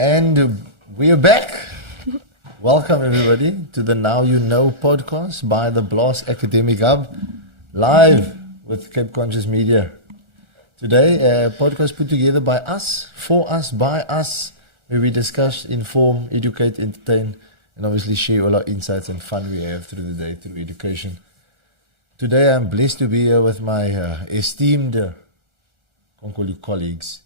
And we are back. Welcome everybody to the Now You Know podcast by the Blast Academic Hub, live with Cape Conscious Media. Today, a podcast put together by us, for us, by us, where we discuss, inform, educate, entertain, and obviously share all our insights and fun we have through the day through education. Today, I'm blessed to be here with my esteemed, can't call you colleagues,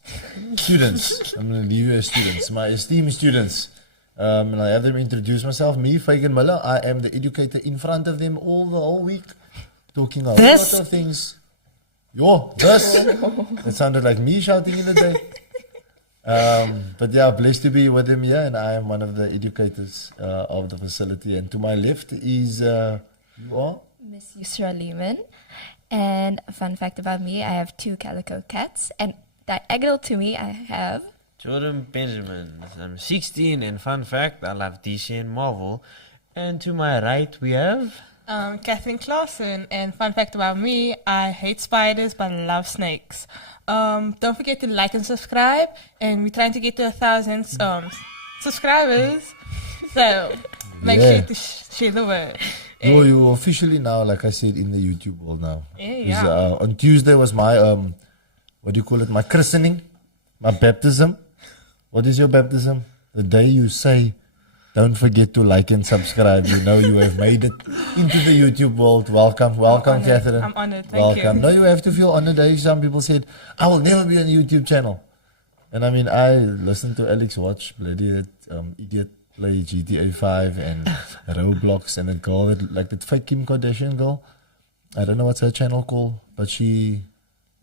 students. I'm going to leave you as students. My esteemed students. And I have them introduce myself. Me, Fagan Miller. I am the educator in front of them the whole week, talking a lot of things. This. That sounded like me shouting in the day. But yeah, blessed to be with them here, and I am one of the educators of the facility. And to my left is, you are? Miss Yusra Lehman. And a fun fact about me, I have 2 calico cats. And diagonal to me, I have Jordan Benjamin. I'm 16, and fun fact, I love DC and Marvel. And to my right, we have... Kathleen Clausen, and fun fact about me, I hate spiders but love snakes. Don't forget to like and subscribe, and we're trying to get to 1,000 subscribers, so make sure to share the word. You're officially now, like I said, in the YouTube world now. Yeah. On Tuesday was my, what do you call it, my christening, my baptism. What is your baptism? The day you say, don't forget to like and subscribe. You know you have made it into the YouTube world. Welcome, Catherine. I'm honored, thank you. No, you have to feel honored. Some people said, I will never be on a YouTube channel. And I mean, I listened to Alex watch bloody that idiot play GTA 5 and Roblox, and a girl that, like that fake Kim Kardashian girl. I don't know what's her channel called, but she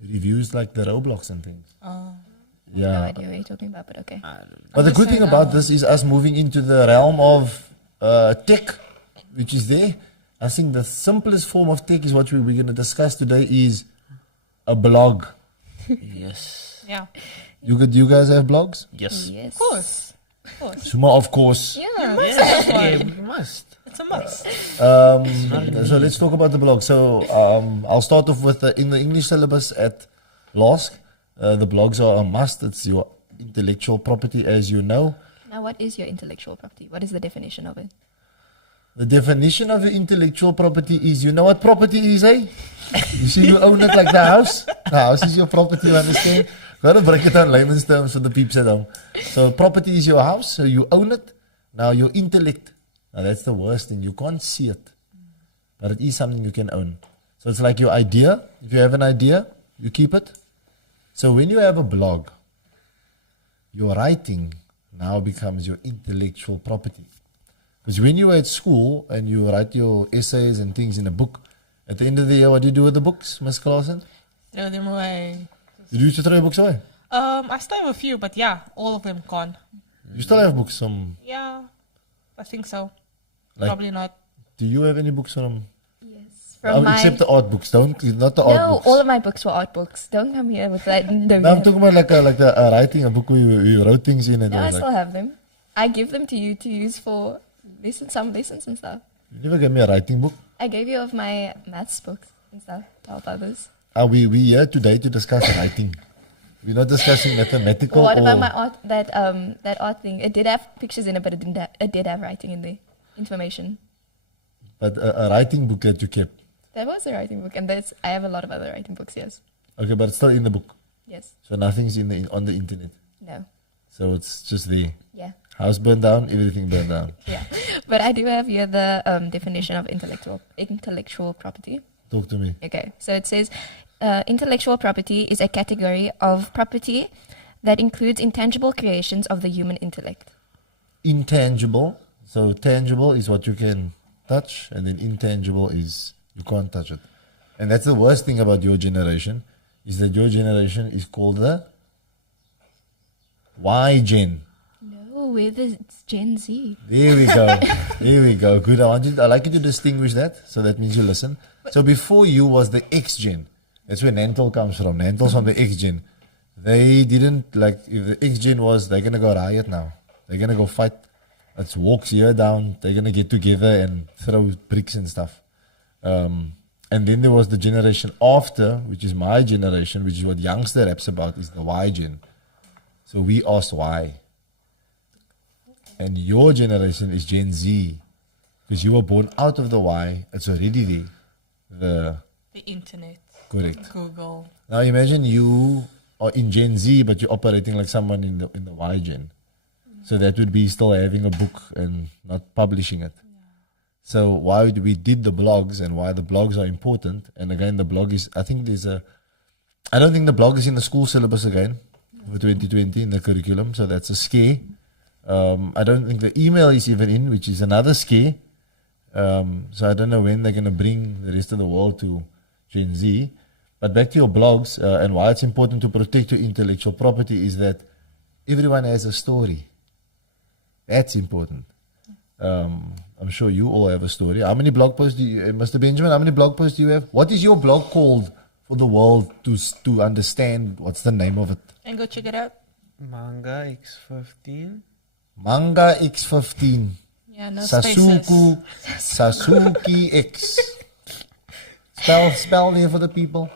reviews like the Roblox and things. Yeah. no idea what you're talking about, but okay. But the good thing about this is us moving into the realm of tech, which is there. I think the simplest form of tech is what we're going to discuss today is a blog. Yes. Yeah, You guys have blogs? Yes. Yes. of course. Suma, of course. Yeah. Yeah, we must. It's a must. So let's talk about the blog. So I'll start off with in the English syllabus at LASK. The blogs are a must. It's your intellectual property, as you know. Now, what is your intellectual property? What is the definition of it? The definition of the intellectual property is, you know what property is, eh? You see, you own it like the house. The house is your property, you understand? Got to break it down layman's terms for the peeps at home. So property is your house, so you own it. Now your intellect, now that's the worst thing. You can't see it, but it is something you can own. So it's like your idea. If you have an idea, you keep it. So when you have a blog, your writing now becomes your intellectual property. Because when you were at school and you write your essays and things in a book, at the end of the year, what do you do with the books, Ms. Clausen? Throw them away. You do to throw your books away? I still have a few, but yeah, all of them gone. You still have books Yeah, I think so. Like- Probably not. do you have any books from? Yes. From my... Except the art books, not the art No, books. all of my books were art books. Don't come here with that. No, I'm talking about like writing a book where you wrote things in and No, I all still like, have them. I give them to you to use for some lessons and stuff. you never gave me a writing book. I gave you of my maths books and stuff to help others. Are we here today to discuss writing? We're not discussing mathematical Well, what about or... my art? That art thing. It did have pictures in it, but it did have writing in the information. But a writing book that you kept. That was a writing book, and I have a lot of other writing books. Yes, Okay, but it's still in the book. yes, So nothing's on the internet. no, So it's just the yeah, house burned down, everything burned down. yeah. But I do have here the definition of intellectual property. Talk to me. Okay, so it says intellectual property is a category of property that includes intangible creations of the human intellect. Intangible. So tangible is what you can touch, and then intangible is you can't touch it. And that's the worst thing about your generation, is that your generation is called the Y Gen. No, it's Gen Z. There we go. There we go. Good. I like you to distinguish that. So that means you listen. So before you was the X Gen. That's where Nantel comes from. Nantel's from the X Gen. They didn't like, if the X Gen was, they're going to go riot now. They're going to go fight. It's walks here down. They're going to get together and throw bricks and stuff. And then there was the generation after, which is my generation, which is what Youngster raps about, is the Y Gen. So we asked why. and your generation is Gen Z, because you were born out of the Y. It's already there. The internet, Correct. Google. Now imagine you are in Gen Z, but you're operating like someone in the Y gen. So that would be still having a book and not publishing it. So why we did the blogs and why the blogs are important. And again, the blog is, I don't think the blog is in the school syllabus again for 2020 in the curriculum. So that's a scare. I don't think the email is even in, which is another scare. So I don't know when they're going to bring the rest of the world to Gen Z. But back to your blogs and why it's important to protect your intellectual property is that everyone has a story. That's important. I'm sure you all have a story. How many blog posts do you, Mr. Benjamin, how many blog posts do you have? What is your blog called for the world to understand? What's the name of it? And go check it out. Manga X15. Manga X15. Yeah, no spaces. Sasuke X. Spell there for the people.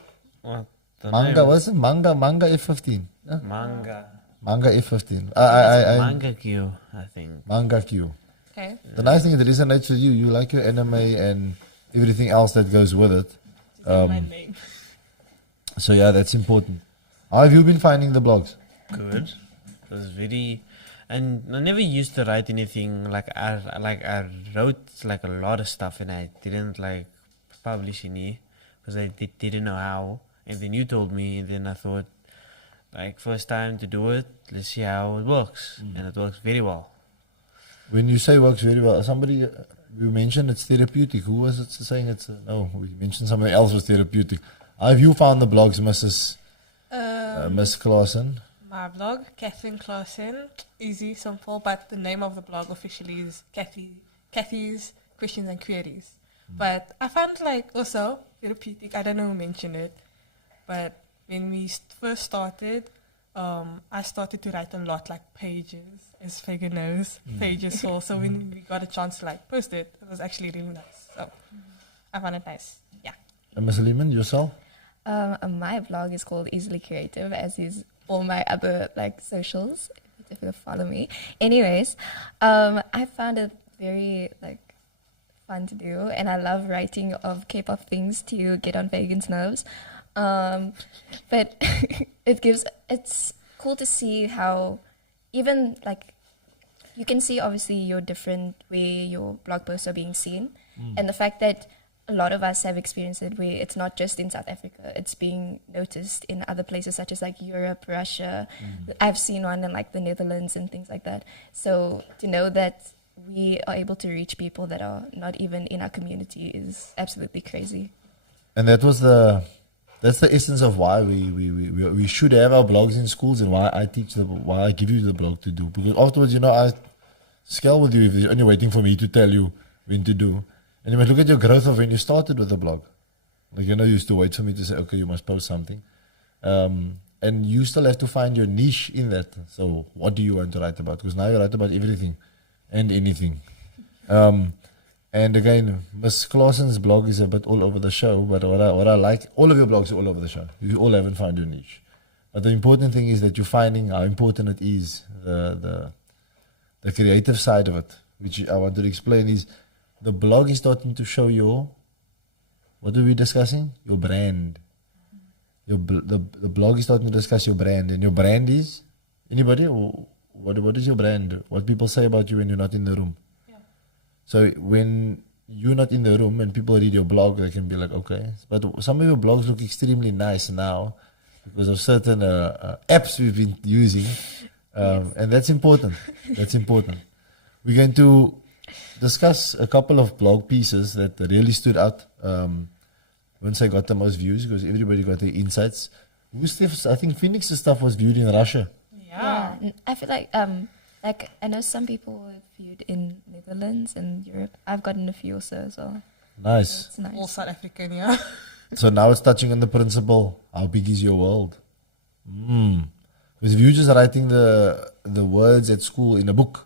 What? The Manga, name? what's it? Manga F15. Huh? Manga. Manga F15. I Manga Q, I think. Manga Q. Okay. The nice thing is it resonates with you. You like your anime and everything else that goes with it. My name. So yeah, that's important. How have you been finding the blogs? Good. It was very, and I never used to write anything I wrote like a lot of stuff and I didn't like publish any because I didn't know how. And then you told me, and then I thought, like first time to do it, let's see how it works, and it works very well. When you say works very well, somebody you mentioned it's therapeutic. Who was it saying it's? No, we mentioned something else was therapeutic. How have you found the blogs, Miss Clausen? My blog, Catherine Clausen. Easy, simple, but the name of the blog officially is Kathy's Questions and Queries. But I found like also therapeutic. I don't know who mentioned it, but when we first started, I started to write a lot, like pages, as Fagan knows, pages full. So when we got a chance to like post it, it was actually really nice. So I found it nice. Yeah. And Ms. Lehman, yourself? My blog is called Easily Creative, as is all my other like socials. If you follow me, anyways, I found it very like fun to do, and I love writing of K-pop things to get on Vegan's nerves. But it's cool to see how even like you can see obviously your different way your blog posts are being seen, and the fact that a lot of us have experienced it where it's not just in South Africa, it's being noticed in other places such as like Europe, Russia. I've seen one in like the Netherlands and things like that. So to know that we are able to reach people that are not even in our community is absolutely crazy. And that's the essence of why we should have our blogs in schools and why I give you the blog to do. Because afterwards, I scale with you if you're only waiting for me to tell you when to do. And you must look at your growth of when you started with the blog. Like, you used to wait for me to say, okay, you must post something. And you still have to find your niche in that. So what do you want to write about? Because now you write about everything and anything. And again, Miss Clausen's blog is a bit all over the show, but what I like, all of your blogs are all over the show. You all haven't found your niche. But the important thing is that you're finding how important it is, the creative side of it, which I want to explain is the blog is starting to show what are we discussing? Your brand. The blog is starting to discuss your brand, and your brand is anybody? What is your brand? What people say about you when you're not in the room. So when you're not in the room and people read your blog, they can be like, okay. But some of your blogs look extremely nice now because of certain apps we've been using. And that's important. That's important. We're going to discuss a couple of blog pieces that really stood out. Once I got the most views because everybody got their insights. I think Phoenix's stuff was viewed in Russia. Yeah. I feel like I know some people were viewed in Netherlands and Europe. I've gotten a few or so as well. Nice. It's nice. All South African, yeah. So now it's touching on the principle, how big is your world? Because if you're just writing the words at school in a book,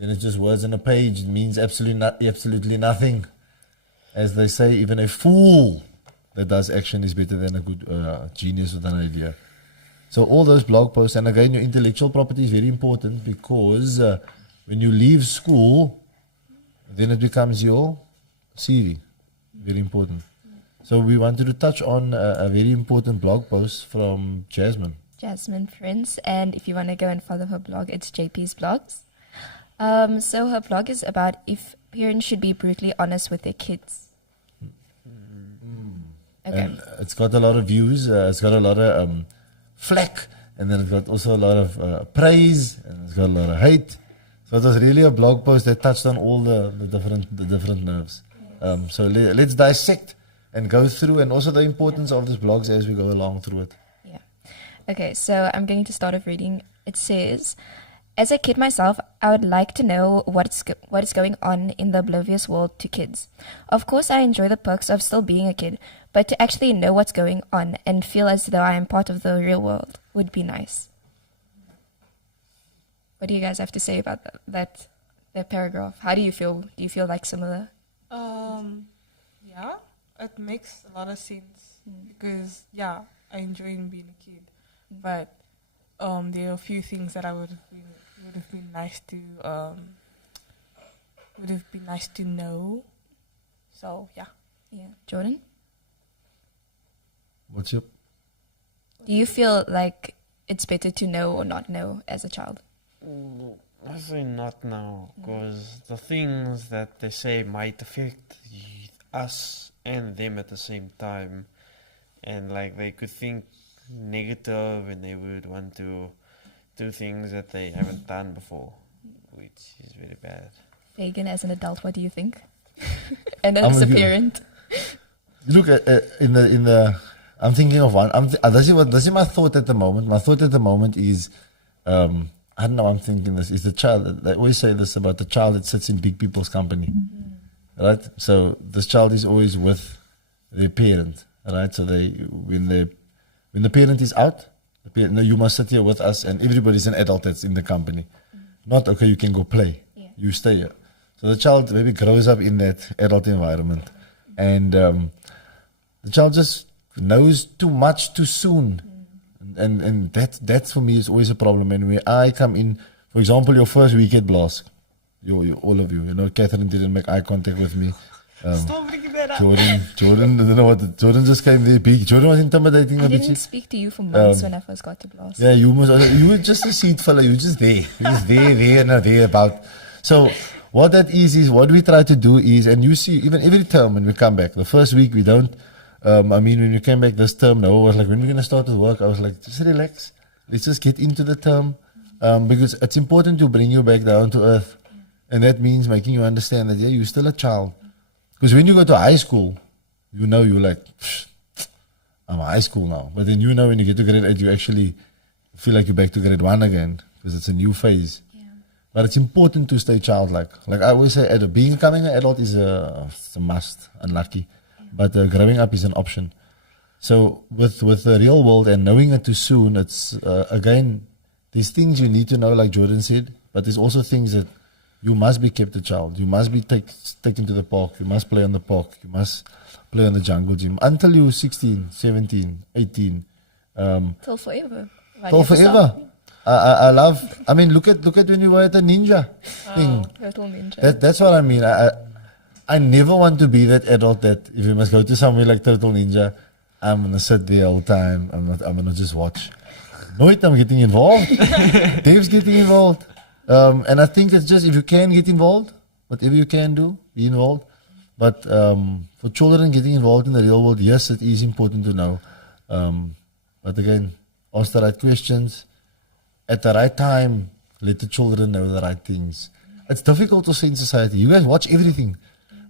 then it's just words on a page. It means absolutely nothing. As they say, even a fool that does action is better than a good genius with an idea. So all those blog posts, and again, your intellectual property is very important because when you leave school, then it becomes your CV. Very important. So we wanted to touch on a very important blog post from Jasmine. Jasmine Prince, and if you want to go and follow her blog, it's JP's Blogs. So her blog is about if parents should be brutally honest with their kids. Okay. And it's got a lot of views. It's got a lot of flack, and then it's got also a lot of praise, and it's got a lot of hate. So it was really a blog post that touched on all the different nerves. So let's dissect and go through, and also the importance of these blogs as we go along through it. Yeah. Okay, so I'm going to start off reading. It says, as a kid myself, I would like to know what is going on in the oblivious world to kids. Of course, I enjoy the perks of still being a kid, but to actually know what's going on and feel as though I am part of the real world would be nice. What do you guys have to say about that paragraph? How do you feel? Do you feel like similar? Yeah, it makes a lot of sense because yeah, I enjoy being a kid, but there are a few things that would have been nice to know. So yeah. Yeah, Jordan, What's your do you feel like it's better to know or not know as a child? I say not now, because the things that they say might affect us and them at the same time, and like they could think negative and they would want to do things that they haven't done before, which is very bad. Fagan, as an adult, what do you think? And I'm as a with you. parent. look at in the? I'm thinking of one. This is my thought at the moment. My thought at the moment is, I don't know. I'm thinking this is the child. They always say this about the child that sits in big people's company, right? So this child is always with their parent, right? So when the parent is out, the parent, no, you must sit here with us, and everybody's an adult that's in the company. Not okay. You can go play. Yeah. You stay here. So the child maybe grows up in that adult environment, and the child just knows too much too soon. And that for me is always a problem. And when I come in, for example, your first week at Blask, all of you, Catherine didn't make eye contact with me. Stop bringing that up. Jordan, I don't know what. Jordan just came there big. Jordan was intimidating I a didn't bit. speak to you for months when I first got to Blast. Yeah, you were just a seat fella. You were just there. You were just there, and there about. So what that is what we try to do is, and you see, even every term when we come back, the first week we don't. When we came back this term, I was like, when we're going to start with work, I was like, just relax. Let's just get into the term. Because it's important to bring you back down to earth. And that means making you understand that, yeah, you're still a child. Because when you go to high school, you're like, I'm high school now. But then when you get to grade 8, you actually feel like you're back to grade 1 again. Because it's a new phase. Yeah. But it's important to stay childlike. Like I always say, becoming an adult is it's a must. Unlucky. But growing up is an option. So with the real world and knowing it too soon, it's again, there's things you need to know, like Jordan said, but there's also things that you must be kept a child. You must be taken to the park. You must play on the park. You must play on the jungle gym until you're 16, 17, 18. Till forever. Why Till never forever. stop? I love. I mean, look at when you were at the ninja thing. Turtle Ninja. That's what I mean. I never want to be that adult that if you must go to somewhere like Turtle Ninja, I'm gonna sit there all the time. I'm gonna just watch. Nooit, I'm getting involved. Dave's getting involved. And I think it's just if you can get involved, whatever you can do, be involved. But for children getting involved in the real world, yes, it is important to know. But again, ask the right questions at the right time. Let the children know the right things. It's difficult to say in society. You guys watch everything.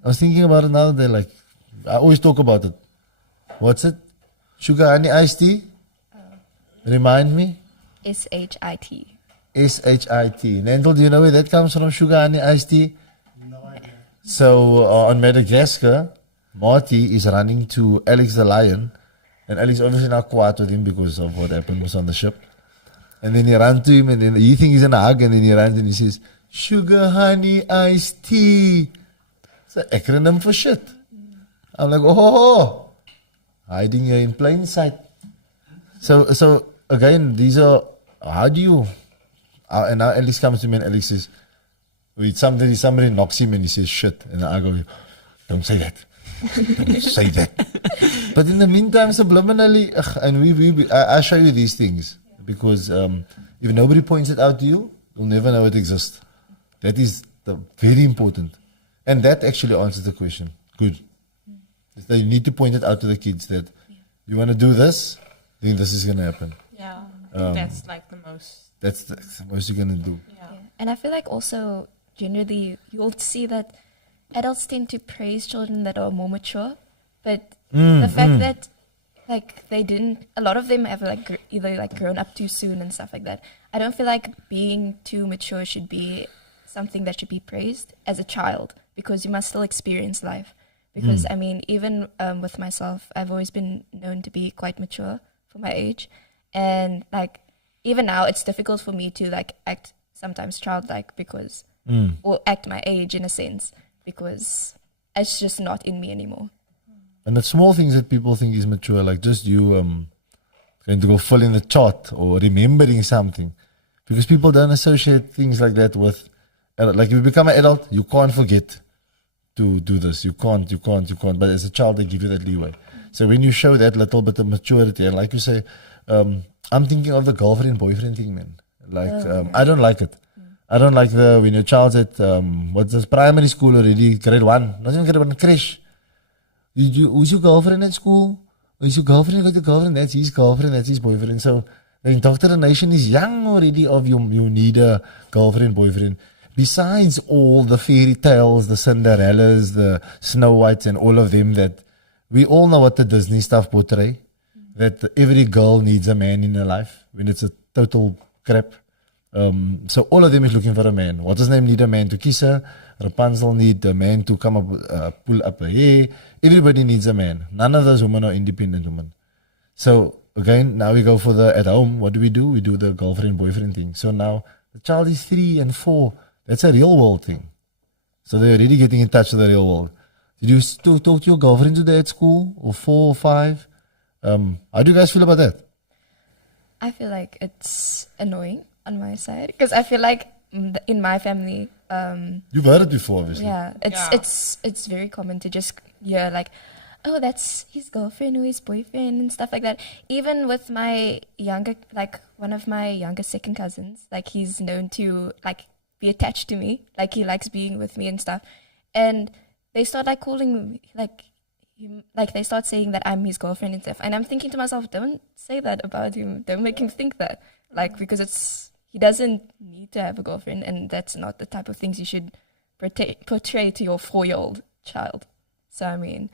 I was thinking about it the other day, like, I always talk about it. What's it? Sugar honey iced tea? Remind me? SHIT. SHIT. Nandel, do you know where that comes from, sugar honey iced tea? No idea. So, on Madagascar, Marty is running to Alex the Lion, and Alex obviously now quiet with him because of what happened was on the ship. And then he ran to him, and then he thinks he's in a hug, and then he runs and he says, sugar honey iced tea. It's an acronym for shit. I'm like, oh, hiding here in plain sight. So again, these are, how do you, and now Alex comes to me and Alex says, Somebody knocks him and he says shit, and I go, don't say that. Don't say that. But in the meantime, subliminally, I show you these things because if nobody points it out to you, you'll never know it exists. That is very important. And that actually answers the question. Good. Is that you need to point it out to the kids that you want to do this, then this is going to happen. Yeah, I think that's like the most. That's the most you're going to do. Yeah. And I feel like also generally you'll see that adults tend to praise children that are more mature, but the fact that like a lot of them have like either like grown up too soon and stuff like that. I don't feel like being too mature should be something that should be praised as a child, because you must still experience life. Because I mean, even with myself, I've always been known to be quite mature for my age, and like even now, it's difficult for me to like act sometimes childlike because, or act my age in a sense, because it's just not in me anymore. And the small things that people think is mature, like just you going to go fill in the chart or remembering something, because people don't associate things like that with, like if you become an adult, you can't forget to do this. You can't. But as a child, they give you that leeway. So when you show that little bit of maturity, and like you say, I'm thinking of the girlfriend-boyfriend thing, man. Like, I don't like it. I don't like when your child's at, what's this, primary school already, grade 1, not even grade 1, crash. Who's your girlfriend at school? Who's your girlfriend? You got your girlfriend, that's his girlfriend, that's his boyfriend. So the indoctrination is young already of you need a girlfriend, boyfriend. Besides all the fairy tales, the Cinderellas, the Snow Whites and all of them, that we all know what the Disney stuff portray, that every girl needs a man in her life when it's a total crap. So all of them is looking for a man. What's his name need a man to kiss her. Rapunzel need a man to come up, pull up her hair. Everybody needs a man. None of those women are independent women. So again, now we go for the at home. What do? We do the girlfriend-boyfriend thing. So now the child is 3 and 4. That's a real world thing. So they're already getting in touch with the real world. Did you still talk to your girlfriend today at school? Or 4 or 5? How do you guys feel about that? I feel like it's annoying on my side, because I feel like in my family, You've heard it before, obviously. yeah, it's very common to just hear like, oh, that's his girlfriend or his boyfriend and stuff like that. Even with my one of my younger second cousins, like he's known to like be attached to me, like he likes being with me and stuff, and they start like calling like him, like they start saying that I'm his girlfriend and stuff, and I'm thinking to myself, don't say that about him, don't make him think that, like, because he doesn't need to have a girlfriend, and that's not the type of things you should portray to your 4-year-old child. So I mean,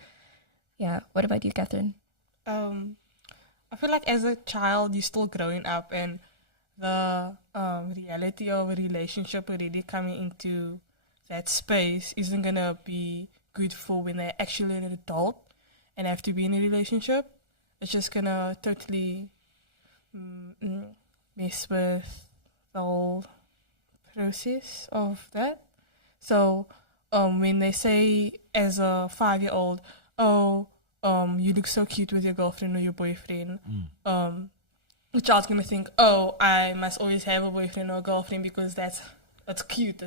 yeah. What about you, Catherine? I feel like as a child, you're still growing up, and the reality of a relationship already coming into that space isn't gonna be good for when they're actually an adult and have to be in a relationship. It's just gonna totally mess with the whole process of that. So when they say as a 5-year-old, oh, you look so cute with your girlfriend or your boyfriend, the child's gonna think, oh, I must always have a boyfriend or a girlfriend because that's cute,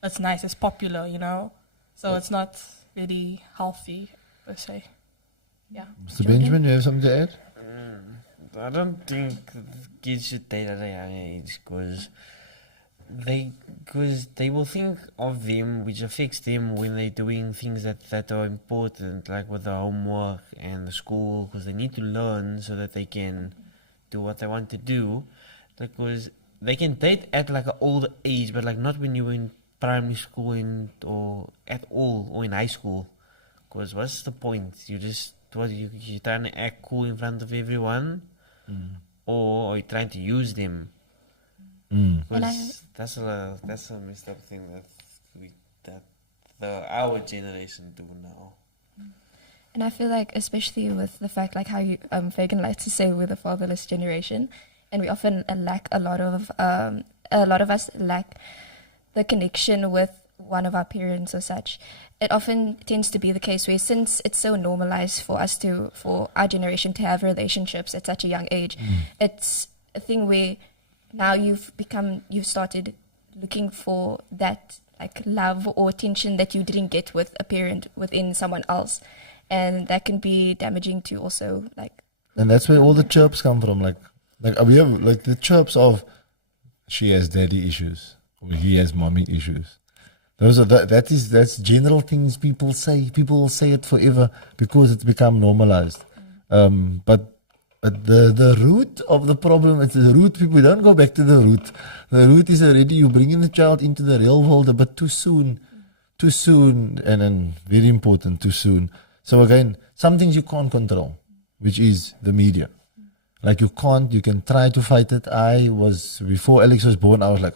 that's nice, it's popular, you know. So it's not really healthy per se. Yeah. Mr. Benjamin, you have something to add? I don't think kids should date at a young age because they will think of them, which affects them when they're doing things that are important, like with the homework and the school, because they need to learn so that they can do what they want to do. Because they can date at like an older age, but like not when you were in primary school or at all, or in high school. Because what's the point? You're trying to act cool in front of everyone, or are you trying to use them? Because that's a messed up thing that our generation do now. And I feel like, especially with the fact, like how you, Fagan likes to say, we're the fatherless generation, and we often lack a lot of us lack the connection with one of our parents or such. It often tends to be the case where, since it's so normalized for our generation to have relationships at such a young age, it's a thing where now you've started looking for that like love or attention that you didn't get with a parent within someone else, and that can be damaging to also like. And that's where all the chirps come from. Like we have like the chirps of she has daddy issues or he has mommy issues. Those are that's general things people say. People will say it forever because it's become normalized. But the root of the problem, it's the root. People don't go back to the root. The root is already you bringing the child into the real world a bit too soon, and then very important, too soon. So again, some things you can't control, which is the media. Like you can try to fight it. Before Alex was born, I was like,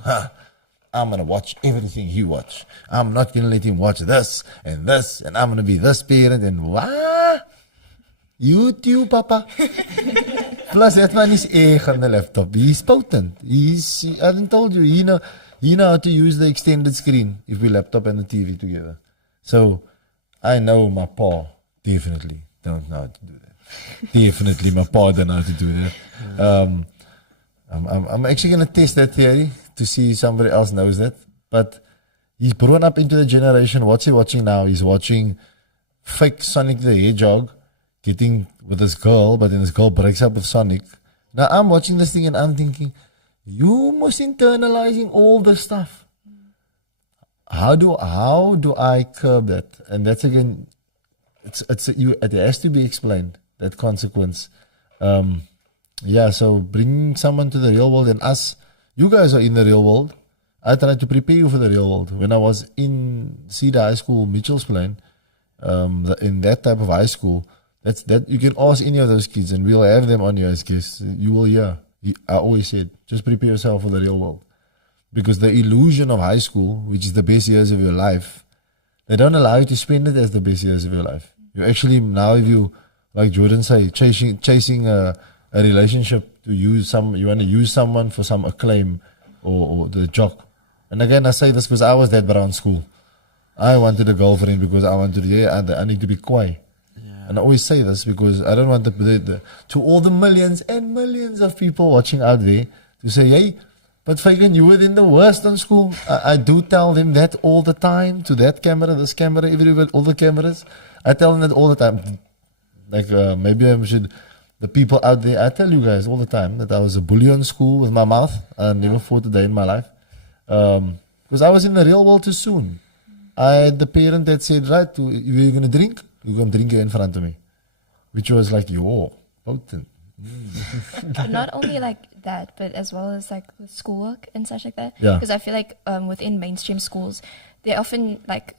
I'm going to watch everything he watch. I'm not going to let him watch this, and I'm going to be this parent, and what? YouTube, papa. Plus, that man is egg on the laptop. He's potent. I haven't told you, he know how to use the extended screen if we laptop and the TV together. So, I know my pa definitely don't know how to do that. Definitely my pa don't know how to do that. I'm actually going to test that theory to see if somebody else knows that. But he's grown up into the generation. What's he watching now? He's watching fake Sonic the Hedgehog getting with this girl, but then this girl breaks up with Sonic. Now I'm watching this thing and I'm thinking, you must internalizing all this stuff. How do I curb that? And that's again, it has to be explained, that consequence. So bringing someone to the real world, and you guys are in the real world. I tried to prepare you for the real world. When I was in Cedar High School, Mitchell's Plain, in that type of high school, that you can ask any of those kids and we'll have them on here as guests. You will hear. I always said, just prepare yourself for the real world. Because the illusion of high school, which is the best years of your life, they don't allow you to spend it as the best years of your life. You actually, now if you, like Jordan say, chasing a relationship you want to use someone for some acclaim or the jock. And again, I say this because I was that around school. I wanted a girlfriend because I need to be quiet. Yeah. And I always say this because I don't want to all the millions and millions of people watching out there to say, hey, but Fagan, you were in the worst on school. I do tell them that all the time, to that camera, this camera, everywhere, all the cameras. I tell them that all the time. Like maybe I should, the people out there, I tell you guys all the time that I was a bully on school with my mouth. I never fought a day in my life. Because I was in the real world too soon. I had the parent that said, right, you're going to drink? You're going to drink here in front of me. Which was like, yo, potent. But not only like that, but as well as like with schoolwork and such like that. Yeah. Because I feel like within mainstream schools, they often like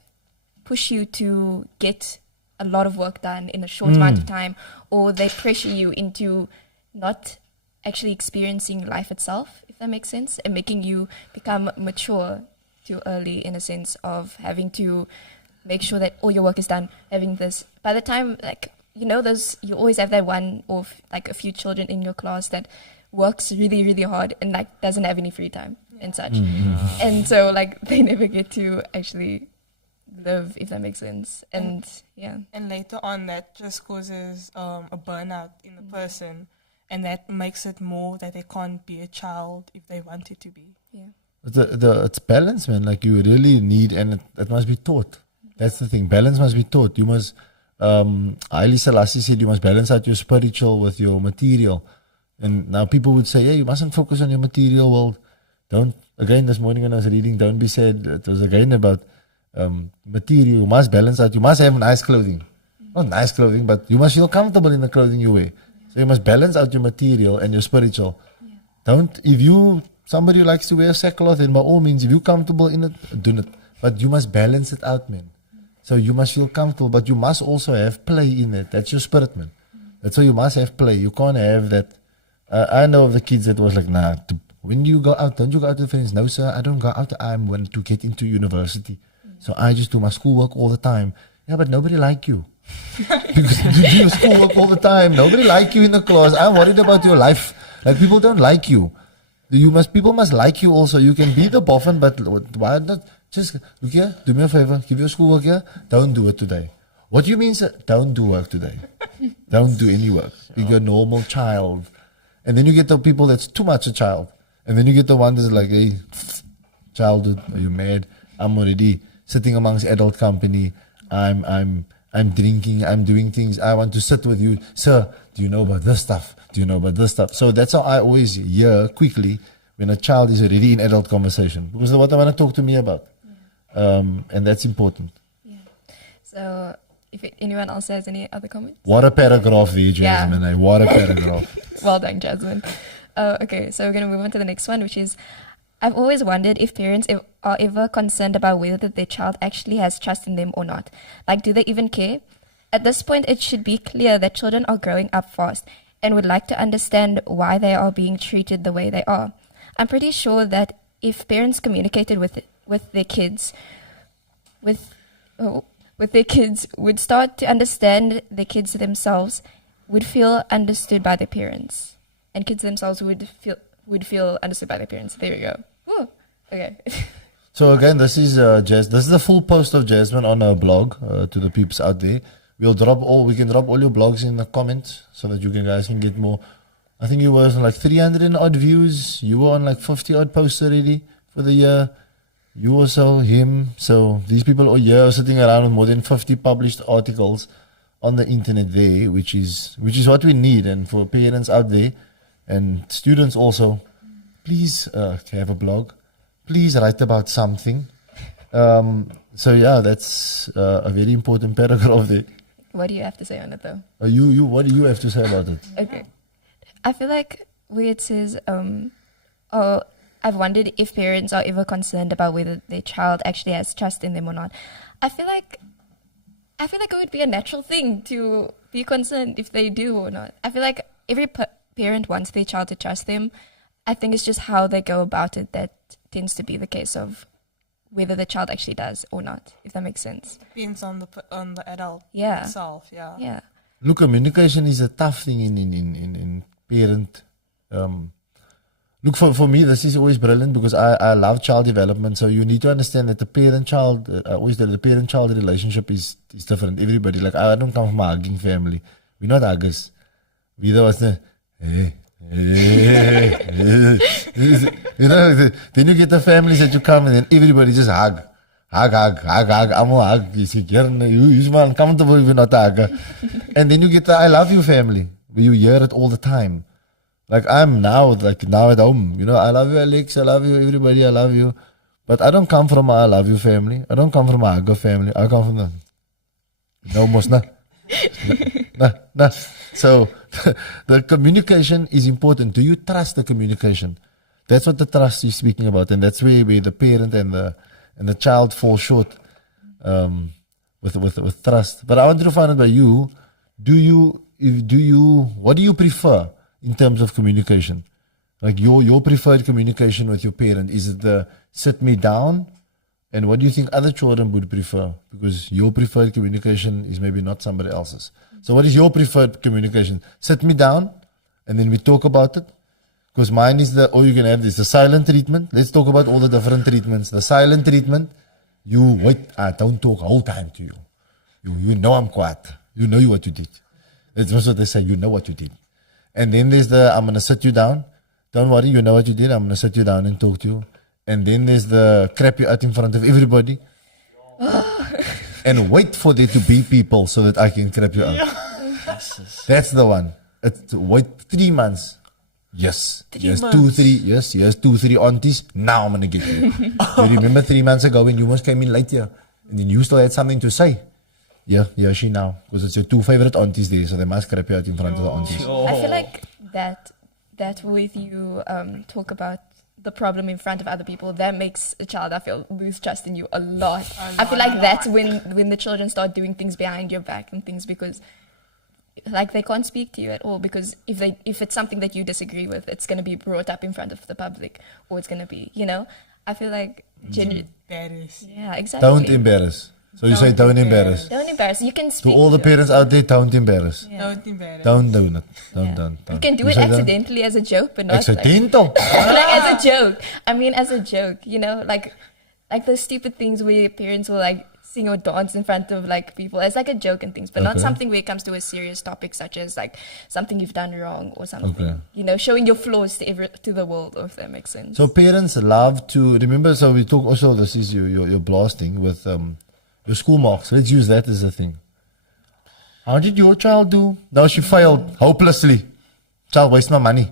push you to get a lot of work done in a short amount of time, or they pressure you into not actually experiencing life itself, if that makes sense, and making you become mature too early in a sense of having to make sure that all your work is done, having this. By the time, like, you always have that one or like a few children in your class that works really, really hard and like doesn't have any free time and such. And so like they never get to actually live, if that makes sense. And yeah. And later on that just causes a burnout in the person, and that makes it more that they can't be a child if they wanted to be. Yeah. It's balance, man. Like you really need, and it must be taught. That's the thing. Balance must be taught. You must, Haile Selassie said you must balance out your spiritual with your material. And now people would say, hey, you mustn't focus on your material world. Again, this morning when I was reading, don't be sad. It was again about material. You must balance out. You must have nice clothing. Not nice clothing, but you must feel comfortable in the clothing you wear. So you must balance out your material and your spiritual. Yeah. Somebody who likes to wear sackcloth, and by all means, if you're comfortable in it, do it. But you must balance it out, man. So you must feel comfortable, but you must also have play in it. That's your spirit, man. That's why you must have play. You can't have that. I know of the kids that was like, nah, when you go out, don't you go out with friends? No, sir, I don't go out. I'm going to get into university. So I just do my schoolwork all the time. Yeah, but nobody like you. Because you do your schoolwork all the time. Nobody like you in the class. I'm worried about your life. Like, people don't like you. People must like you also. You can be the boffin, but why not? Just look here, do me a favor, give your schoolwork here. Don't do it today. What do you mean, sir? Don't do work today. Don't do any work. You're a normal child. And then you get the people that's too much a child. And then you get the one that's like, hey, childhood, are you mad? I'm already sitting amongst adult company. I'm drinking. I'm doing things. I want to sit with you, sir. Do you know about this stuff? Do you know about this stuff? So that's how I always hear quickly when a child is already in adult conversation, because what they want to talk to me about, and that's important. Yeah. So, if anyone else has any other comments? What a paragraph there, Jasmine. Yeah. What a paragraph. Well done, Jasmine. Okay, so we're going to move on to the next one, which is, I've always wondered if parents are ever concerned about whether their child actually has trust in them or not. Like, do they even care? At this point, it should be clear that children are growing up fast and would like to understand why they are being treated the way they are. I'm pretty sure that if parents communicated with their kids, with their kids, would start to understand the kids themselves, would feel understood by their parents, and kids themselves would feel understood by their parents. There we go. Woo. Okay. So again, this is This is the full post of Jasmine on her blog to the peeps out there. We can drop all your blogs in the comments so that you guys can get more. I think you were on like 300 and odd views. You were on like 50 odd posts already for the year. You also, him. So these people all year are sitting around with more than 50 published articles on the internet there, which is what we need. And for parents out there and students also, please have a blog. Please write about something. So yeah, that's a very important paragraph there. What do you have to say on it, though? What do you have to say about it? Okay. I feel like where it says, I've wondered if parents are ever concerned about whether their child actually has trust in them or not. I feel like it would be a natural thing to be concerned if they do or not. I feel like every parent wants their child to trust them. I think it's just how they go about it that tends to be the case of whether the child actually does or not, if that makes sense. Depends on the adult Yeah. itself. Yeah. Yeah. Look, communication is a tough thing in parent. Look, for me, this is always brilliant because I love child development. So you need to understand that the parent-child, the parent-child relationship is different. Everybody, like I don't come from a hugging family. We're not huggers. We was the hey. You know, then you get the families that you come and then everybody just hug. I'm a hug. You see, you're uncomfortable if you're not a hugger. And then you get the I love you family, where you hear it all the time. Like I'm now at home, you know, I love you, Alex, I love you, everybody, I love you. But I don't come from a I love you family. I don't come from a hugger family. I come from the no most nah. Nah. So the communication is important. Do you trust the communication? That's what the trust is speaking about, and that's where the parent and the child fall short with trust. But I wanted to find out by you. What do you prefer in terms of communication? Like your preferred communication with your parent, is it the sit me down? And what do you think other children would prefer? Because your preferred communication is maybe not somebody else's. So what is your preferred communication? Sit me down and then we talk about it. Because mine is you can have this, the silent treatment. Let's talk about all the different treatments. The silent treatment, you wait, I don't talk all time to you. You know I'm quiet. You know what you did. That's what they say, you know what you did. And then there's I'm going to sit you down. Don't worry, you know what you did. I'm going to sit you down and talk to you. And then there's the crap you out in front of everybody. And wait for there to be people so that I can crap you out. That's the one. Wait 3 months. Yes. Yes, 2, 3. Yes, 2, 3 aunties. Now I'm going to get you. You remember 3 months ago when you almost came in late here and then you still had something to say? Yeah, she now. Because it's your 2 favorite aunties there, so they must crap you out in front of the aunties. I feel like that with you talk about the problem in front of other people, that makes a child, I feel, lose trust in you a lot. I feel like that's when the children start doing things behind your back and things because like they can't speak to you at all, because if it's something that you disagree with, it's going to be brought up in front of the public, or it's going to be, I feel like Embarrass. yeah, exactly. Don't embarrass. So you say don't embarrass. Don't embarrass. You can To speak all the parents out there, don't embarrass. Yeah. Don't embarrass. Don't do it. Yeah. Don't. You can do You it say that? accidentally as a joke, but not Accidental. like as a joke. I mean, as a joke, like those stupid things where parents will like sing or dance in front of like people as like a joke and things, but not Okay. something where it comes to a serious topic such as like something you've done wrong or something. Okay. You know, showing your flaws to the world, if that makes sense. So parents love to remember. So we talk also. This is your blasting with your school marks. Let's use that as a thing. How did your child do? No, she failed hopelessly. Child waste my money.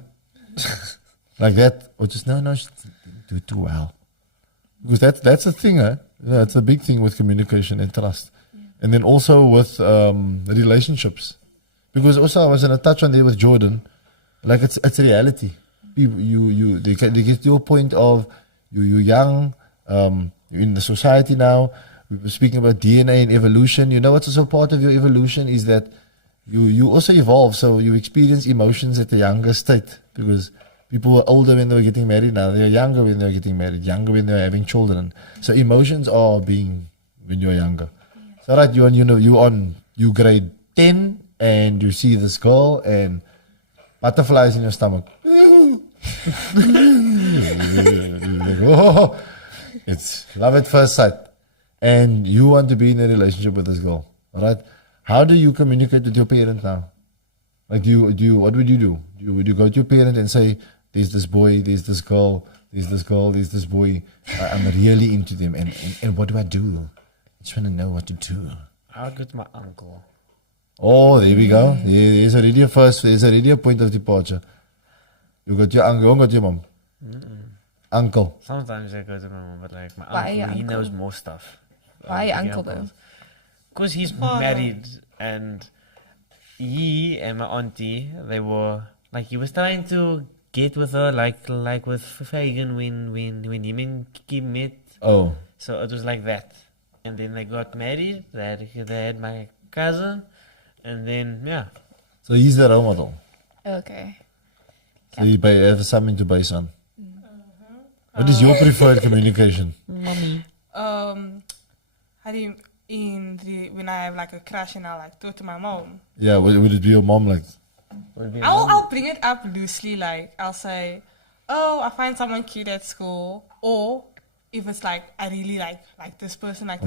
Like that, or just no, she didn't do too well. Because that's a thing, eh? Yeah, it's a big thing with communication and trust, and then also with relationships. Because also I was in a touch on there with Jordan, like it's reality. People, they get to a point of you're young, you're in the society now. We were speaking about DNA and evolution. You know what's also part of your evolution is that you also evolve. So you experience emotions at a younger state because people were older when they were getting married. Now they're younger when they're getting married, younger when they're having children. So emotions are being when you're younger. So right, you grade 10 and you see this girl and butterflies in your stomach. Oh, it's love at first sight. And you want to be in a relationship with this girl, all right? How do you communicate with your parent now? Like, what would you do? Would you go to your parent and say, "There's this boy, there's this girl, there's this girl, there's this boy. I'm really into them, and what do I do? I just want to know what to do." I'll go to my uncle. Oh, there we go. There's already a point of departure. You got your uncle, you won't go to your mom. Uncle. Sometimes I go to my mom, but like my Why your uncle, he uncle? knows more stuff. Why your uncle though? Because he's married and he and my auntie, they were like he was trying to get with her like with Fagan when him and Kim met. Oh, So it was like that. And then they got married. They had my cousin. And then, yeah. so he's the role model. Okay. So you have something to base on. What is your preferred communication? How do you when I have like a crush and I like talk to my mom? Yeah, would it be your mom like? I'll bring it up loosely, like I'll say, "Oh, I find someone cute at school," or if it's like I really like this person, and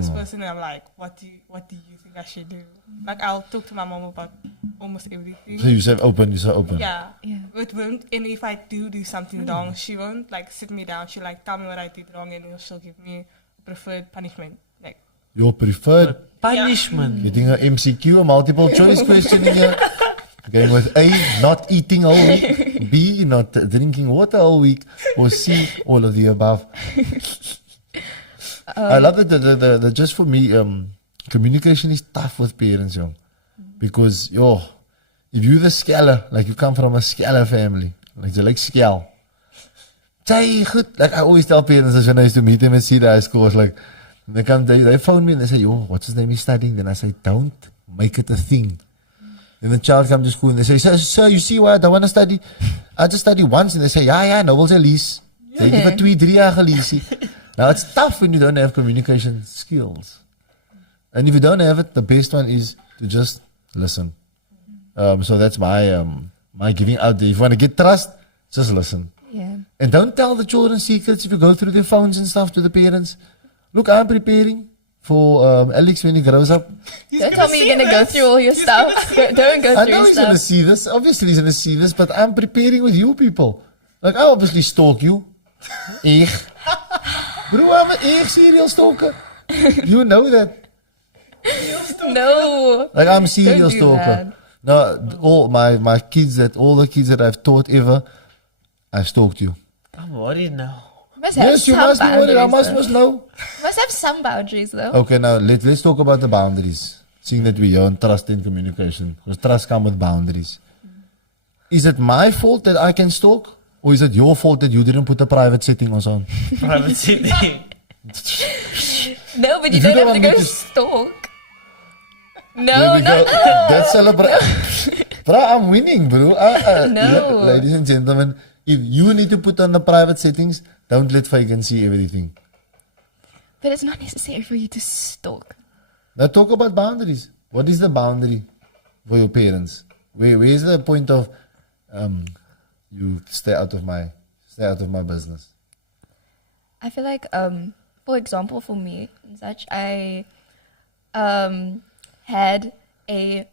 I'm like, what do you think I should do? Like I'll talk to my mom about almost everything. So you say open, Yeah. Yeah. It won't, and if I do something wrong, she won't like sit me down. She'll like tell me what I did wrong, and then she'll give me preferred punishment. Like Your preferred Punishment. getting a MCQ, a multiple choice question in here. Going with A, not eating all week. B, not drinking water all week. Or C, all of the above. I love that the just for me, communication is tough with parents, young. Because, if you're the scaller, like you come from a scaller family, like you like scale. Say good. Like I always tell parents as when I used to meet them and see the high scores, like they phone me and they say, what's his name is studying? Then I say, don't make it a thing. Then the child comes to school and they say, sir, you see what? I want to study. I just study once. And they say, ja, nou wil sy lees. They give it 2-3 jaar gelees. Now it's tough when you don't have communication skills. And if you don't have it, the best one is to just listen. So that's my giving out there. If you want to get trust, just listen. Yeah. And don't tell the children secrets if you go through their phones and stuff to the parents. Look, I'm preparing for Alex when he grows up. Don't tell me you're gonna go through all your stuff. Don't go I through know your he's going to stuff. see this. Obviously, he's going to see this, but I'm preparing with you people. Like, I obviously stalk you. Eeg. Bro, I'm an serial stalker. You know that. No. Like, I'm a serial Don't do stalker. that. No, all the kids that I've taught ever, I've stalked you. I'm worried now. You must have Yes, you some must be worried. I boundaries, must though. know. You must have some boundaries though. Okay, now let's talk about the boundaries. Seeing that we are on trust in communication. Because trust comes with boundaries. Is it my fault that I can stalk? Or is it your fault that you didn't put a private setting on? Private city. No, but you If you don't don't have want to me go to- stalk. There No, we no, go. That's celebrate. Bro, I'm winning, bro. No. Ladies and gentlemen, if you need to put on the private settings, don't let Fagan see everything. But it's not necessary for you to stalk. Now talk about boundaries. What is the boundary for your parents? Where is the point of you stay out of my business? I feel like, for example, for me and such, I had a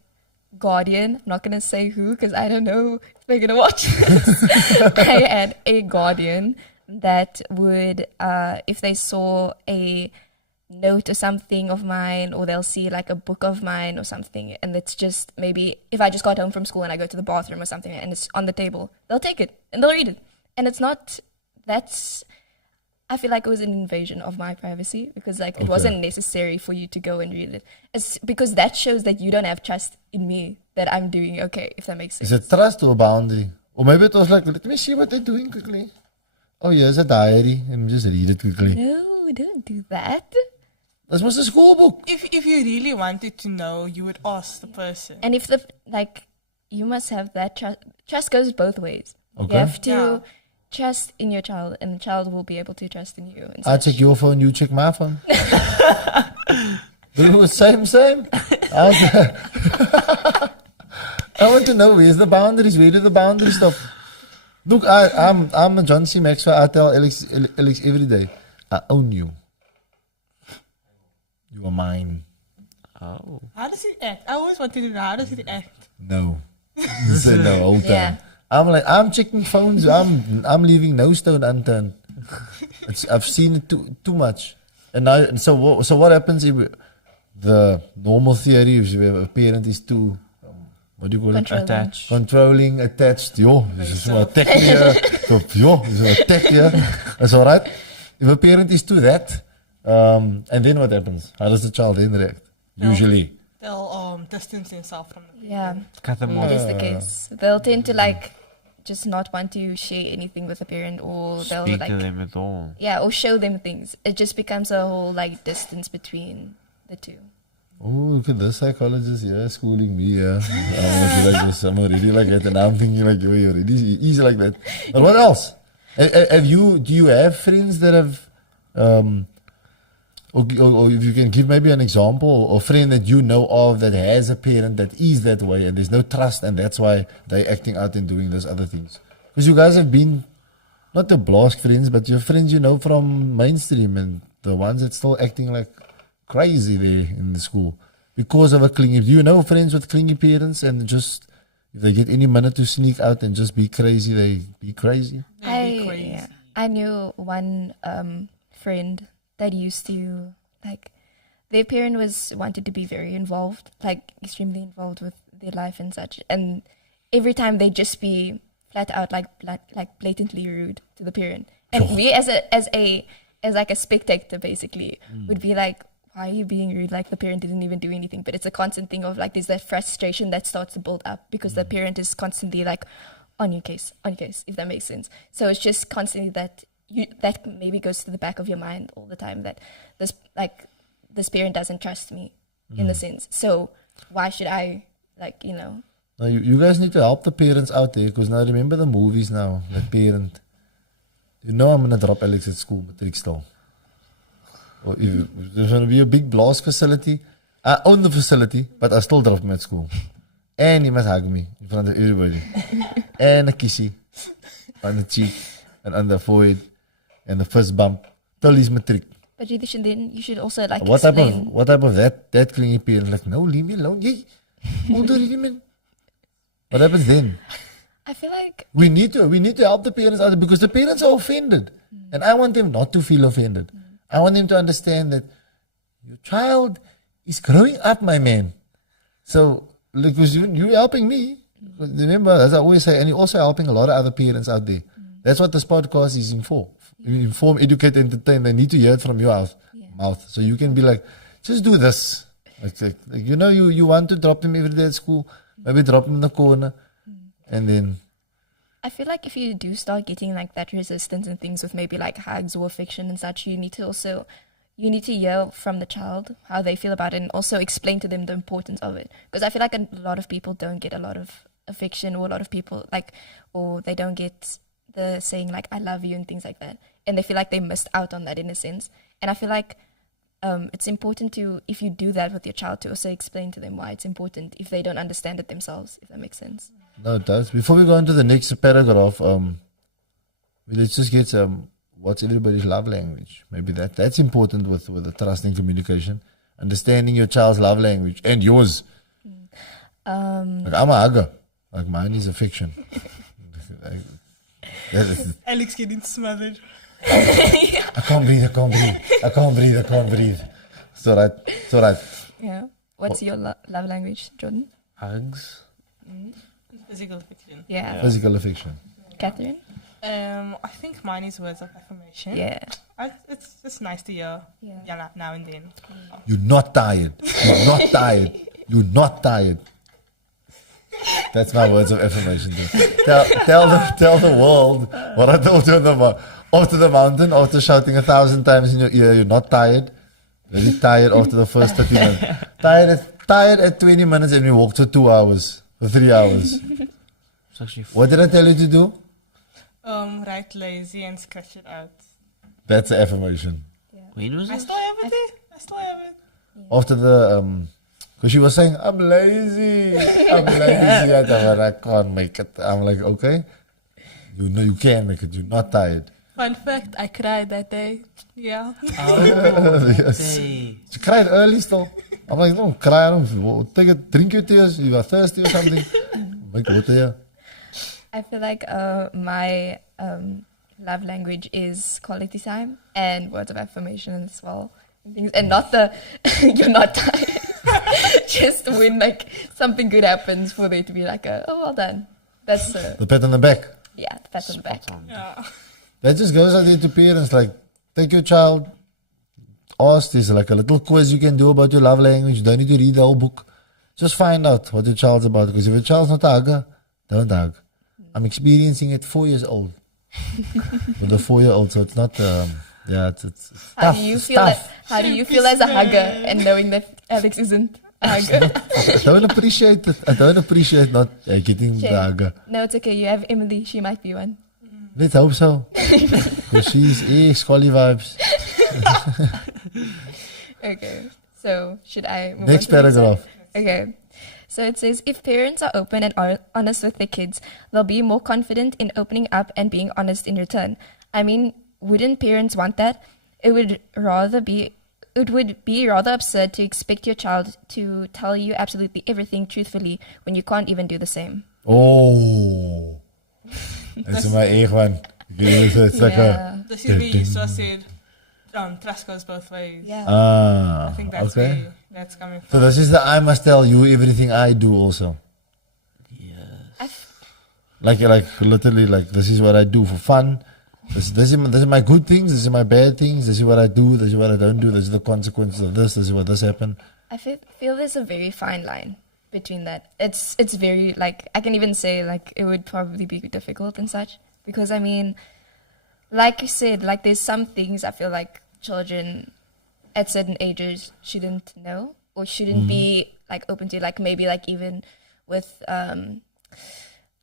guardian. I'm not gonna say who because I don't know if they're gonna watch this. I had a guardian that would, if they saw a note or something of mine, or they'll see like a book of mine or something, and it's just maybe if I just got home from school and I go to the bathroom or something and it's on the table, they'll take it and they'll read it. And it's not, that's, I feel like it was an invasion of my privacy because like it wasn't necessary for you to go and read it. It's because that shows that you don't have trust in me that I'm doing okay, if that makes sense. Is it trust or a boundary? Or maybe it was like, let me see what they're doing quickly. Oh, here's a diary. And just read it quickly. No, don't do that. This was a school book. If you really wanted to know, you would ask the person. And if you must have that trust. Trust goes both ways. Okay. You have to Yeah. trust in your child, and the child will be able to trust in you. And I such. check your phone, you check my phone. Do it same. I want to know where's the boundaries. Where do the boundaries stop? Look, I'm a John C. Maxwell. I tell Alex every day, I own you. You are mine. Oh. How does he act? I always wanted to know, how does he act? No. You say no all time. Yeah. I'm like, I'm checking phones. I'm leaving no stone unturned. I've seen it too much. And now, so what happens if the normal theory is where a parent is too, what do you call it? Controlling. Attached. Controlling, attached. Yo, this is my attack here. Yo, this is my attack here. That's all right. If a parent is to that, and then what happens? How does the child then react? No. Usually. They'll distance themselves from the Yeah, Cut them that off. is the case. They'll tend to just not want to share anything with the parent, or they'll Speak to them at all. or show them things. It just becomes a whole distance between the two. Oh, look at this psychologist here schooling me. Yeah, I'm like this. I'm really like that, and I'm thinking like you're really easy like that. But what else? Do you have friends that have, or if you can give maybe an example, or a friend that you know of that has a parent that is that way, and there's no trust, and that's why they're acting out and doing those other things. Because you guys have been not the blast friends, but your friends you know from mainstream, and the ones that still acting like crazy there in the school because of a clingy. Do you know friends with clingy parents and just if they get any minute to sneak out and just be crazy, they be crazy? I knew one friend that used to their parent wanted to be very involved, extremely involved with their life and such, and every time they'd just be flat out blatantly rude to the parent, and we as a spectator basically would be like, why are you being rude? Like the parent didn't even do anything. But it's a constant thing of there's that frustration that starts to build up because the parent is constantly on your case, if that makes sense. So it's just constantly that maybe goes to the back of your mind all the time that this parent doesn't trust me in the sense. So why should I Now you guys need to help the parents out there because now remember the movies now, the parent. I'm gonna drop Alex at school, matric still. Or if there's going to be a big blast facility, I own the facility, but I still drop him at school. And he must hug me in front of everybody. And a kissy on the cheek and on the forehead and the first bump till he's matric. But you should also What type of that clingy parent? No, leave me alone. Yay. Older man. What happens then? I feel like we need to help the parents out because the parents are offended. And I want them not to feel offended. I want them to understand that your child is growing up, my man. So, because you're helping me. Remember, as I always say, and you're also helping a lot of other parents out there. That's what this podcast is for. Inform, educate, entertain. They need to hear it from your mouth. So you can be like, just do this. You want to drop them every day at school. Maybe drop them in the corner. And then I feel like if you do start getting that resistance and things with maybe hugs or affection and such, you need to hear from the child how they feel about it and also explain to them the importance of it. Because I feel like a lot of people don't get a lot of affection, or a lot of people or they don't get the saying I love you and things like that. And they feel like they missed out on that in a sense. And I feel like it's important to, if you do that with your child, to also explain to them why it's important if they don't understand it themselves, if that makes sense. No, it does. Before we go into the next paragraph, let's just get what's everybody's love language. Maybe that's important with the trust and communication. understanding your child's love language and yours. Like I'm a hugger. Like mine is affection. Alex getting smothered. I can't breathe. I can't breathe. It's alright. Yeah. What's your love language, Jordan? Hugs. Physical affection. Yeah. Physical affection. Catherine? I think mine is words of affirmation. Yeah. It's just nice to hear. Yeah. Now and then. You're not tired. You're not tired. You're not tired. That's my words of affirmation. Tell the world what I told you after the mountain, after shouting 1,000 times in your ear. You're not tired. Very tired after the first 30 minutes. Tired at 20 minutes, and we walked for 2 hours, for 3 hours. It's actually What did I tell you to do? Write lazy and scratch it out. That's the affirmation. when was I it? still have it there. I still have it. After the because she was saying, I'm lazy. I thought, I can't make it. I'm like, okay, you know you can make it. You're not tired. Fun fact, I cried that day. Yeah. Oh, Yes. day. She cried early still. I'm like, don't cry. Take a drink your tears. You are thirsty or something. Make water here. I feel like my love language is quality time and words of affirmation as well. And not the you're not tired. Just when like something good happens for there to be like oh well done. That's The pat on the back. yeah, the pat on the back. Spot on. Yeah. That just goes out there to parents. Like, take your child. Ask. There's like a little quiz you can do about your love language. You don't need to read the whole book. Just find out what your child's about. Because if your child's not a hugger, don't hug. I'm experiencing it 4 years old. With a 4-year-old, so it's not. It's How tough. do you It's feel? tough. How do you feel as a hugger and knowing that Alex isn't a hugger? I don't appreciate it. I don't appreciate not getting the hugger. No, it's okay. You have Emily. She might be one. Let's hope so. Because she's Scully vibes. Okay. So should I move Next on to the next one? paragraph. Okay. So it says, if parents are open and honest with their kids, they'll be more confident in opening up and being honest in return. I mean, wouldn't parents want that? It would be rather absurd to expect your child to tell you absolutely everything truthfully when you can't even do the same. Oh. That's my egg one. It's like a. The CB used to say, trust goes both ways. Yeah. Ah. I think that's okay. where that's coming So from. this is the I must tell you everything I do also. Like literally like this is what I do for fun. This is my good things, this is my bad things, this is what I do, this is what I don't do, this is the consequences of this is what this happened. I feel there's a very fine line between that. It's very like I can even say like it would probably be difficult and such because I mean, like you said, like there's some things I feel like children at certain ages shouldn't know or shouldn't be like open to, like maybe like even with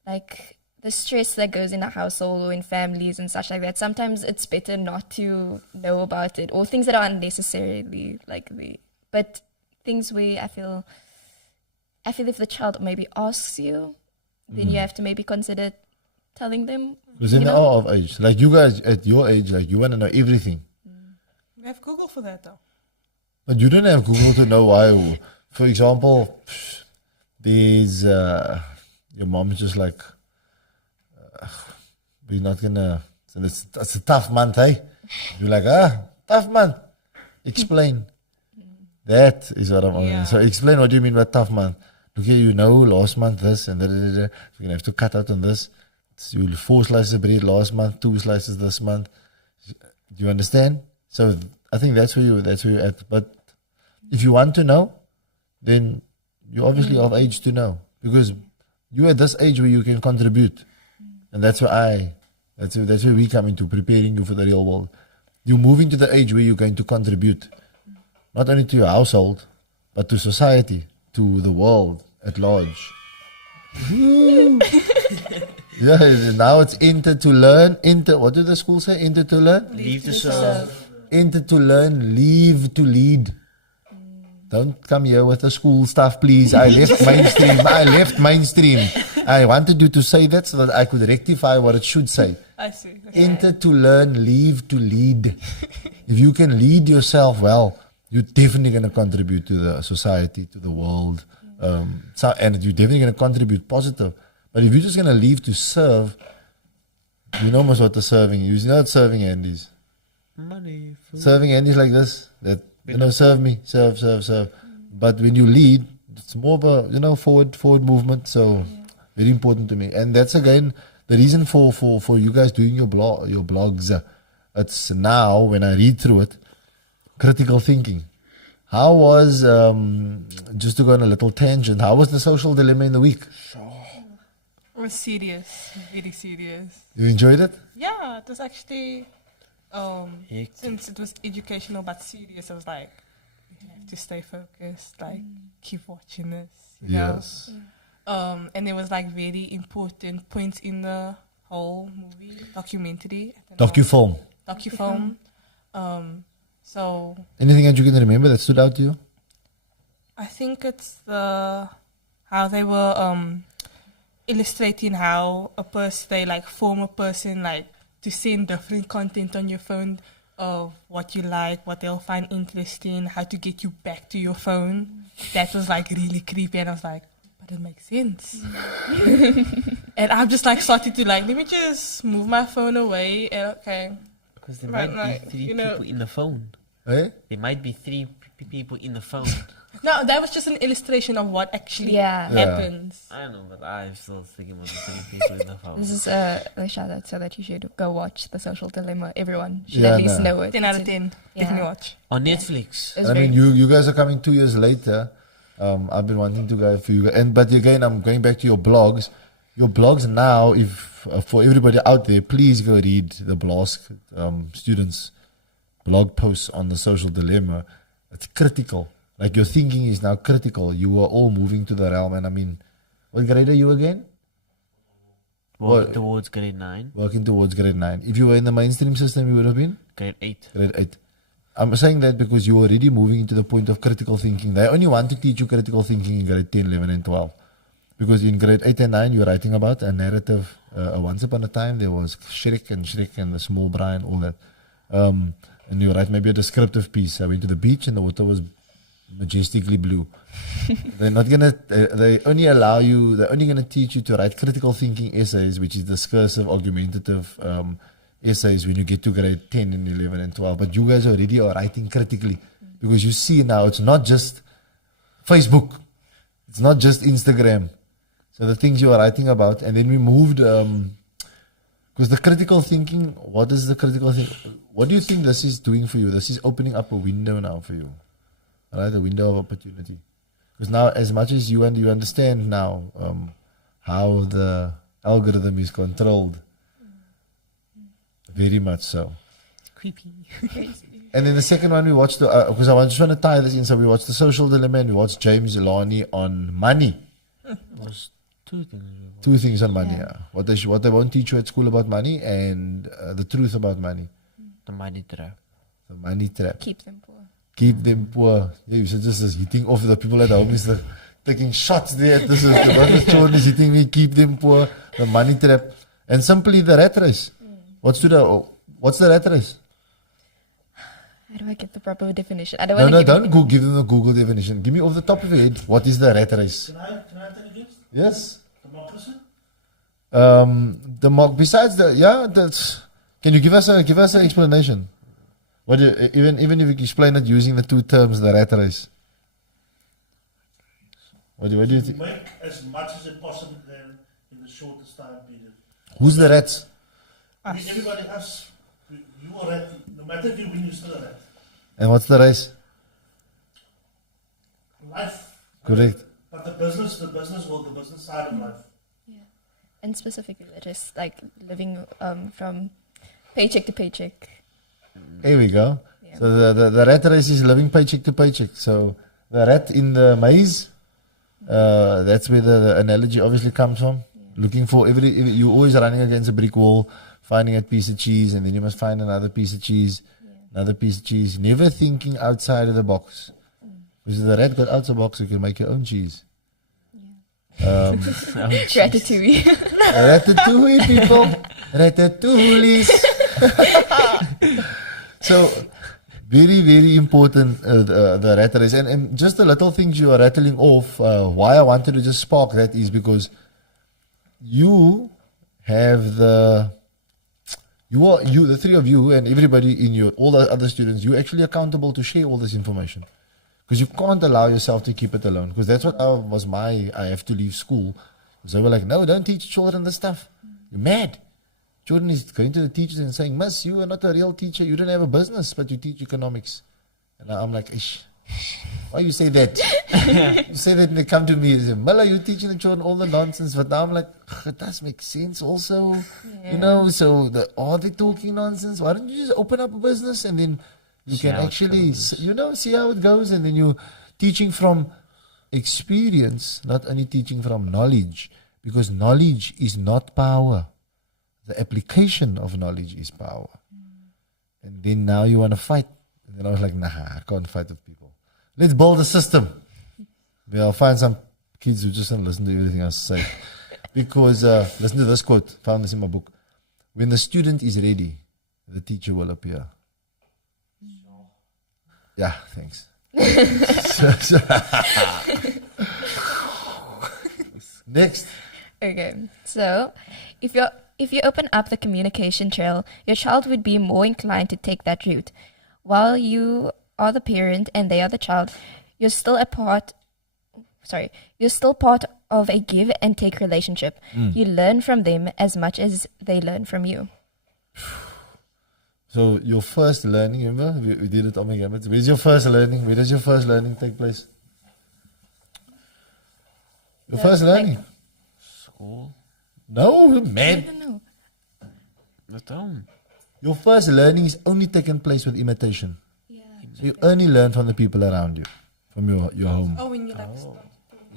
like the stress that goes in a household or in families and such like that. Sometimes it's better not to know about it or things that are unnecessarily but things where I feel if the child maybe asks you, then you have to maybe consider telling them. Because in you the know? hour of age, like you guys at your age, like you want to know everything. We have Google for that though. But you don't have Google to know why. For example, there's your mom's just like, we're not gonna. So it's a tough month, hey? You're like, tough month. Explain. That is what I'm on. Yeah. So explain what you mean by tough month. Look here, you know, last month this and that. You're gonna have to cut out on this. So you 4 slices of bread last month, 2 slices this month. Do you understand? So I think that's where you're at. But if you want to know, then you're obviously of age to know because you're at this age where you can contribute, and that's where we come into preparing you for the real world. You're moving to the age where you're going to contribute, not only to your household, but to society, to the world at large. Yeah, now it's enter to learn. What do the schools say? Enter to learn. Leave the serve. Enter to learn, leave to lead. Don't come here with the school stuff, please. I left mainstream. I wanted you to say that so that I could rectify what it should say. I see. Enter to learn, leave to lead. If you can lead yourself well, you're definitely going to contribute to the society, to the world, and you're definitely going to contribute positive. But if you're just going to leave to serve, you know most what the serving is. You know what serving Andy's. Money. Food. Serving Andy's like this. That serve me, serve. But when you lead, it's more of a forward movement. So very important to me. And that's again the reason for you guys doing your blogs. It's now when I read through it, critical thinking. How was just to go on a little tangent? How was the social dilemma in the week? It was serious, very serious. You enjoyed it? Yeah, it was actually, Hectic. since it was educational but serious, I was like, we have to stay focused, like, keep watching this. You know? Yes. And there was like very important points in the whole movie, documentary. Docufilm. Docufilm. So Anything that you can remember that stood out to you? I think it's how they were illustrating how they like form a person like to send different content on your phone of what you like, what they'll find interesting, how to get you back to your phone. That was like really creepy, and I was like, but it makes sense. And I'm just like started to like, let me just move my phone away and okay. Because there Right, might right, be 3 you know. people in the phone. Eh? There might be 3 people in the phone. No, that was just an illustration of what actually Yeah. happens. I don't know, but I'm still thinking about the 3 people in the phone. This is a shout out so that you should go watch The Social Dilemma. Everyone should Yeah, at least no. know it. 10 out of It's a- 10. Yeah. Definitely watch. On Netflix. it's I very- mean, you guys are coming 2 years later. I've been wanting to go for you, but again, I'm going back to your blogs. Your blogs now, if for everybody out there, please go read the BLASK students' blog posts on the social dilemma. It's critical. Like your thinking is now critical. You are all moving to the realm, and I mean, what grade are you again? Work towards grade 9. Working towards grade 9. If you were in the mainstream system, you would have been Grade 8. grade 8. I'm saying that because you're already moving into the point of critical thinking. They only want to teach you critical thinking in grade 10, 11, and 12. Because in grade 8 and 9, you're writing about a narrative. Once upon a time, there was Shrek and the Small Brian, all that. And you write maybe a descriptive piece. I went to the beach and the water was majestically blue. They're not gonna. They only allow you. They're only gonna teach you to write critical thinking essays, which is discursive, argumentative essays when you get to grade 10 and 11 and 12. But you guys already are writing critically because you see now it's not just Facebook, it's not just Instagram. So the things you are writing about, and then we moved because the critical thinking. What is the critical thing? What do you think this is doing for you? This is opening up a window now for you. Right, a window of opportunity. Because now, as much as you understand now how the algorithm is controlled, very much so. Creepy. And then the second one we watched, because I just want to tie this in, so we watched The Social Dilemma and we watched James Lani on money. It was 2 things. 2 things on money. Yeah. Yeah. What they won't teach you at school about money and the truth about money. The money trap. The money trap. Keep them poor. Keep them poor. Yeah, you should just hitting off the people at home is like taking shots there. This is the one Sean is hitting me. Keep them poor. The money trap, and simply the rat race. What's the rat race? How do I get the proper definition? I don't No, want to don't give them the Google definition. Give me off the top of your head. What is the rat race? Can I take it against Yes. democracy? Besides that's. Can you give us an explanation? What even if you explain it using the 2 terms, the rat race. What do you think? Make as much as it possibly can in the shortest time period. Who's the rats? I mean, everybody has. You are rat. No matter if you win, you're still a rat. And what's the race? Life. Correct. But the business world, the business side of life. And specifically, that is like living from paycheck to paycheck. Here we go. Yeah. So the rat race is living paycheck to paycheck. So the rat in the maze, that's where the analogy obviously comes from. Looking for you're always running against a brick wall, finding a piece of cheese, and then you must find another piece of cheese, another piece of cheese. Never thinking outside of the box. Because if the rat got out of the box, you can make your own cheese. Ratatouille. Ratatouille, people. Ratatouille. So, Very, very important, the rat race. And just the little things you are rattling off, why I wanted to just spark that is because you have the three of you and everybody in your, all the other students, you're actually accountable to share all this information. Because you can't allow yourself to keep it alone. Because that's what I have to leave school. So they were like, no, don't teach children this stuff. You're mad. Jordan is going to the teachers and saying, Miss, you are not a real teacher. You don't have a business, but you teach economics. And I'm like, ish, why you say that? You say that and they come to me and say, Mala, you're teaching the children all the nonsense. But now I'm like, it does make sense also. You know, so are they talking nonsense? Why don't you just open up a business and then you See can how it actually, goes. see how it goes. And then you're teaching from experience, not only teaching from knowledge. Because knowledge is not power. The application of knowledge is power. And then now you want to fight. And then I was like, nah, I can't fight with people. Let's build a system where I'll find some kids who just don't listen to everything I say. Because, listen to this quote, found this in my book. When the student is ready, the teacher will appear. Yeah, thanks. Next. Okay, so if you open up the communication trail, your child would be more inclined to take that route. While you are the parent and they are the child, you're still part of a give and take relationship. You learn from them as much as they learn from you. So your first learning, remember? We did it on my gamut. Where's your first learning? Where does your first learning take place? Your first learning? School. No, I man. don't know. At home. Your first learning is only taking place with imitation. Yeah. So you only learn from the people around you, from your home. Oh, when you like stuff.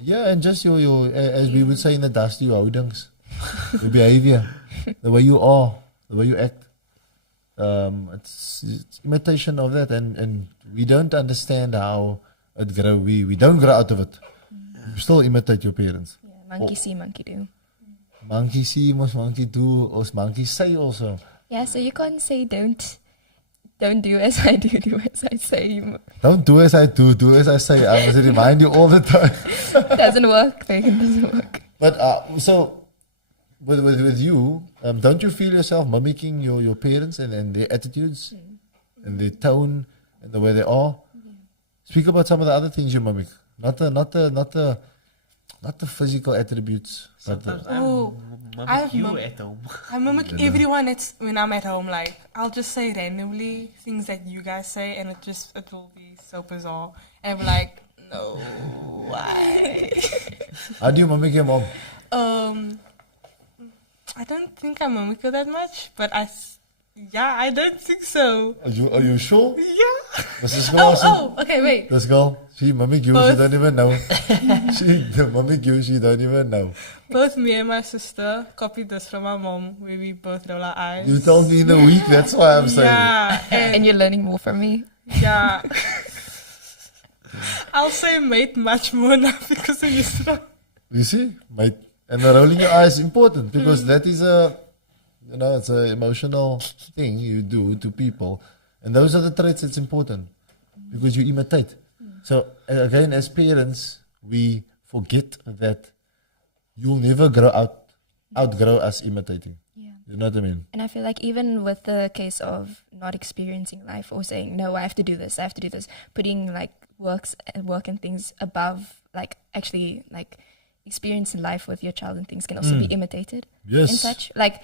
Yeah, and just your as we would say in the dusty, your houdings, your behavior, the way you are, the way you act. It's imitation of that, and we don't understand how it grow. We don't grow out of it. You still imitate your parents. Yeah, monkey see, monkey do. Monkey see, must monkey do, or monkey say also. Yeah, so you can't say don't do as I do as I say. Don't do as I do as I say. I must remind you all the time. Doesn't work. It doesn't work. But so with you, don't you feel yourself mimicking your parents and their attitudes and their tone and the way they are? Speak about some of the other things you mimic, not the physical attributes. But Sometimes Oh, I'm I have you mum- at home. I mimic everyone when I'm at home. Like, I'll just say randomly things that you guys say, and it will be so bizarre. And I'm like, no, why? how do you mimic your mom? I don't think I mimic her that much, but I don't think so. Are you sure? Yeah. Mrs. Lawson? Oh, okay, wait. This girl, she mimic you, she Both. don't even know. She mimic you, she don't even know. Both me and my sister copied this from my mom, where we both roll our eyes. You told me in a week, that's why I'm saying. Yeah, And you're learning more from me. yeah. I'll say mate much more now because of Yusra. You see, mate, and the rolling your eyes is important because that is it's an emotional thing you do to people, and those are the traits that's important because you imitate. So again, as parents, we forget that you'll never outgrow us imitating. Yeah. You know what I mean? And I feel like even with the case of not experiencing life or saying, no, I have to do this, putting like work and things above like actually like experiencing life with your child and things can also be imitated. Yes. And such. Like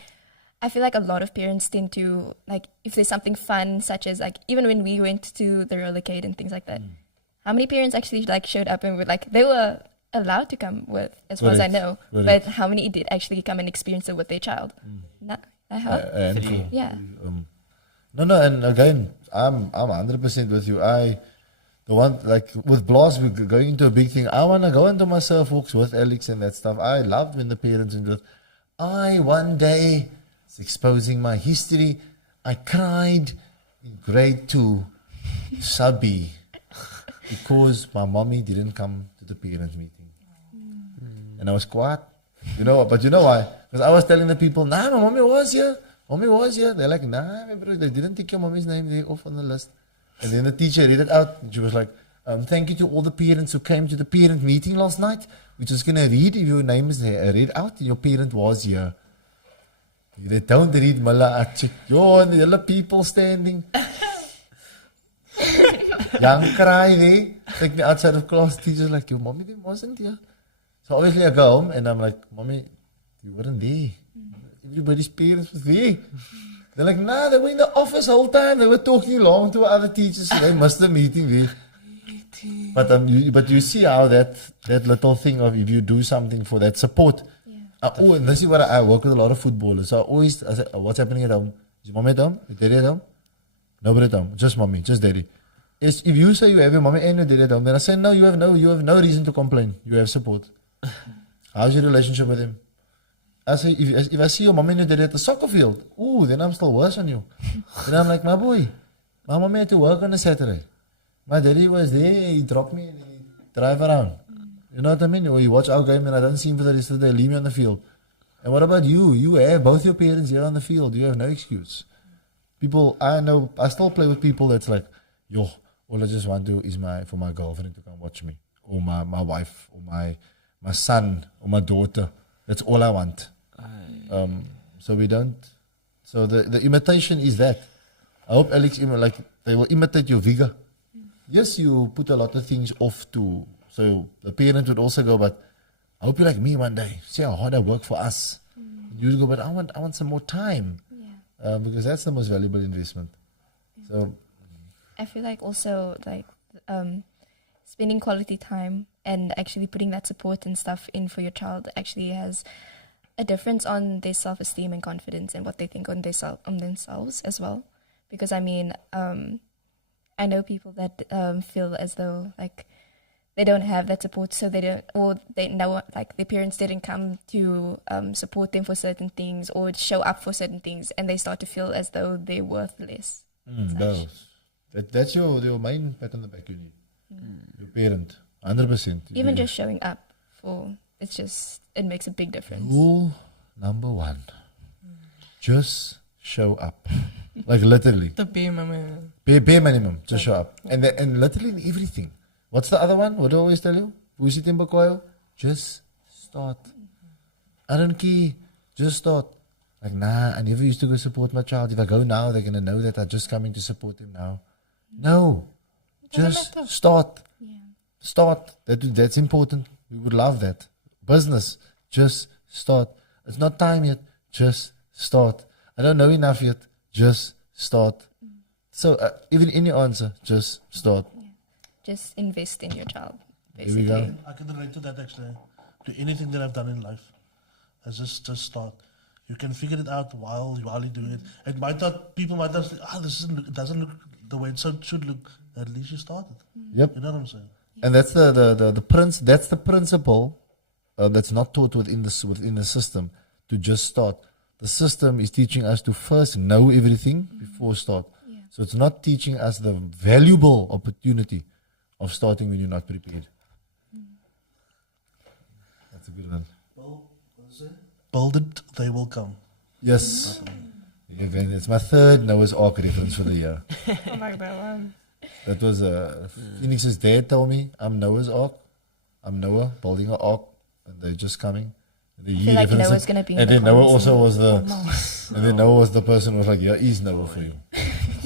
I feel like a lot of parents tend to like if there's something fun such as like even when we went to the rollercade and things like that, how many parents actually like showed up and were like they were allowed to come with as far as I know, Correct. but how many did actually come and experience it with their child? Not I hope. And Three. Yeah. No, and again, I'm 100% with you. The one like with Blas, we're going into a big thing. I want to go into my surf walks with Alex and that stuff. I loved when the parents and just, one day, it's exposing my history. I cried in grade 2, subby, because my mommy didn't come to the parents meeting. And I was quiet. But you know why? Because I was telling the people, nah, my mommy was here. Mommy was here. They're like, nah, bro, they didn't take your mommy's name. They're off on the list. And then the teacher read it out. And she was like, thank you to all the parents who came to the parent meeting last night. We're just going to read if your name is read out and your parent was here. They don't read Mala Achik. Yo, and the other people standing. Young cry, they take me outside of class. Teacher's like, your mommy wasn't here. So obviously I go home and I'm like, mommy, you weren't there. Everybody's parents was there. They're like, nah, they were in the office the whole time. They were talking along to other teachers. So they missed the meeting there. But you see how that little thing of if you do something for that support. Yeah. And this is what I work with a lot of footballers. So I say, what's happening at home? Is your mommy at home? Is daddy at home? Nobody at home. Just mommy, just daddy. If you say you have your mommy and your daddy at home, then I say, no, you have no reason to complain. You have support. How's your relationship with him? I say, if I see your mommy and your daddy at the soccer field, then I'm still worse on you. Then I'm like, my boy, my mommy had to work on a Saturday. My daddy was there, he dropped me and he drive around. You know what I mean? Or you watch our game and I don't see him for the rest of the day, leave me on the field. And what about you? You have both your parents here on the field. You have no excuse. People, I still play with people that's like, yo, all I just want to do is for my girlfriend to come watch me. Or my wife, or my son, or my daughter. That's all I want. So we don't. So the imitation is that. I hope Alex, they will imitate your vigor. Yes, you put a lot of things off too. So the parent would also go, but I hope you're like me one day. See how hard I work for us. You would go, but I want some more time. Yeah. Because that's the most valuable investment. So I feel like also like spending quality time and actually putting that support and stuff in for your child actually has a difference on their self-esteem and confidence and what they think on themselves as well. Because I mean, I know people that feel as though like they don't have that support, so they know like their parents didn't come to support them for certain things or show up for certain things, and they start to feel as though they're worthless. No. That's your main pat on the back you need. Your parent, 100%. Even just showing up it makes a big difference. Rule number 1: just show up. Like literally. The bare minimum. Bare minimum, just show up. And literally in everything. What's the other one? What do I always tell you? Just start. I don't care. Just start. Like, nah, I never used to go support my child. If I go now, they're going to know that I'm just coming to support them now. No. Just start. Yeah. Start. That's important. We would love that. Business. Just start. It's not time yet. Just start. I don't know enough yet. Just start. So even in your answer, just start. Yeah. Just invest in your child. Here Basically. we go. I can relate to that actually. To anything that I've done in life. I just start. You can figure it out while you're doing it. People might not say, it doesn't look the way it should look. At least you started. Yep. You know what I'm saying? And that's that's the principle that's not taught within the system, to just start. The system is teaching us to first know everything before start. Yeah. So it's not teaching us the valuable opportunity of starting when you're not prepared. That's a good one. Build it, they will come. Yes. Again, it's my third Noah's Ark reference for the year. I like that one. That was Phoenix's dad told me, I'm Noah's Ark. I'm Noah building an ark, and they're just coming. I feel like Noah's gonna be in and the then Noah comments also and- was and then Noah was the person who was like, yeah, he's Noah for you.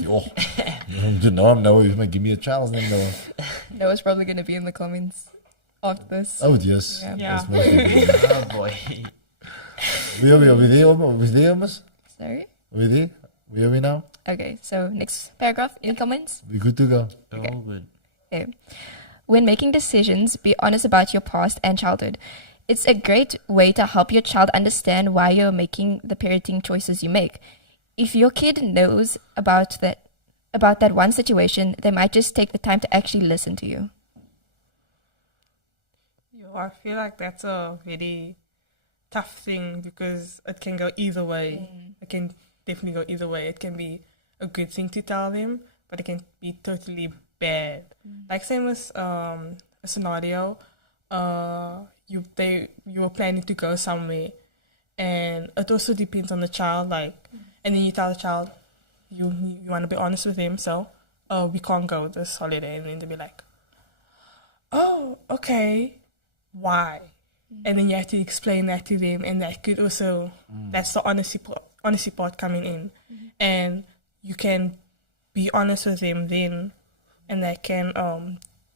Oh, you know I'm Noah, you might give me a child's name, Noah. Noah's probably going to be in the comments after this. Oh, yes. Yeah. That's most people. Oh boy. We are there, almost? Sorry? Are we there? Where are we now? Okay, so next paragraph. Any comments? We're good to go. Okay. Oh good. Okay. When making decisions, be honest about your past and childhood. It's a great way to help your child understand why you're making the parenting choices you make. If your kid knows about that one situation, they might just take the time to actually listen to you. I feel like that's a very tough thing because it can go either way. It can definitely go either way. It can be a good thing to tell them, but it can be totally bad. Like same with a scenario, you were planning to go somewhere, and it also depends on the child. Like, and then you tell the child you want to be honest with him, so oh, we can't go this holiday. And then they'll be like, oh, okay, why? And then you have to explain that to them, and that could also, that's the honesty part coming in. And you can be honest with them then, and that can,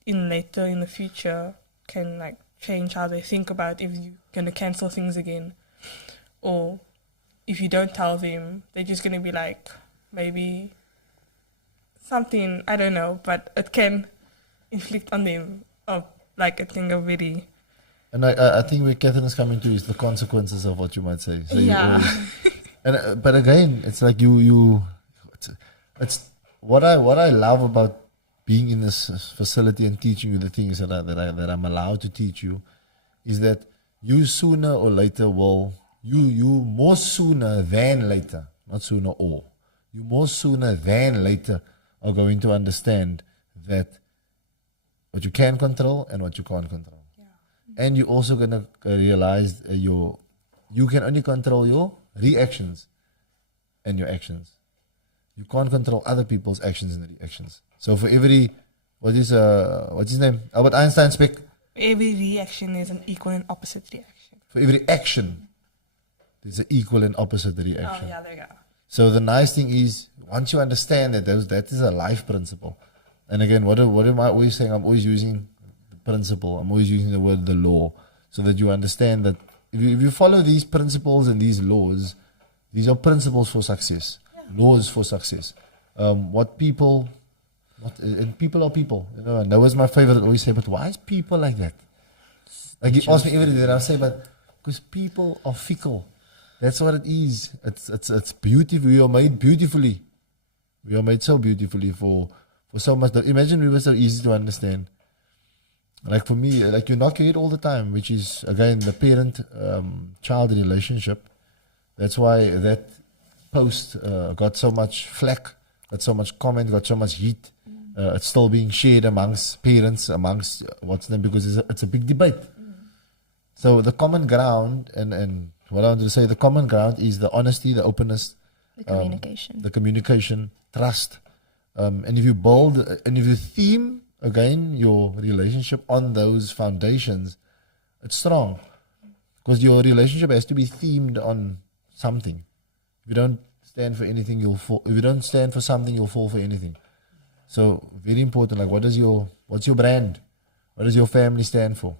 later in the future, can like change how they think about if you're going to cancel things again. Or if you don't tell them, they're just going to be like, maybe something, I don't know, but it can inflict on them of like a thing of really. And I think where Catherine is coming to is the consequences of what you might say. So you Yeah. and but again, it's like you it's what I love about being in this facility and teaching you the things that I'm allowed to teach you is that you sooner or later will you more sooner than later, not sooner or, you more sooner than later are going to understand that what you can control and what you can't control. And you're also going to realize you can only control your reactions and your actions. You can't control other people's actions and reactions. So for every, what's his name? Albert Einstein spec. Every reaction is an equal and opposite reaction. For every action, there's an equal and opposite Oh, reaction. yeah, there you go. So the nice thing is, once you understand that is a life principle. And again, what am I always saying? I'm always using the principle. I'm always using the word the law, so that you understand that if you follow these principles and these laws, these are principles for success, laws for success. And people are people. You know, and that was my favorite. I always say, but why is people like that? Like you ask me every day, and I say, but because people are fickle. That's what it is. It's beautiful. We are made beautifully. We are made so beautifully for so much. Imagine we were so easy to understand. Like for me, like you knock your head all the time, which is again the parent-child relationship. That's why that post got so much flack, got so much comment, got so much heat. It's still being shared amongst parents, amongst what's them, because it's a big debate. So the common ground, and what I wanted to say, the common ground is the honesty, the openness, The communication. the communication, trust. And if you build, and if you theme, again, your relationship on those foundations, it's strong. Because your relationship has to be themed on something. If you don't stand for anything, you'll fall. If you don't stand for something, you'll fall for anything. So very important. Like, what's your brand? What does your family stand for?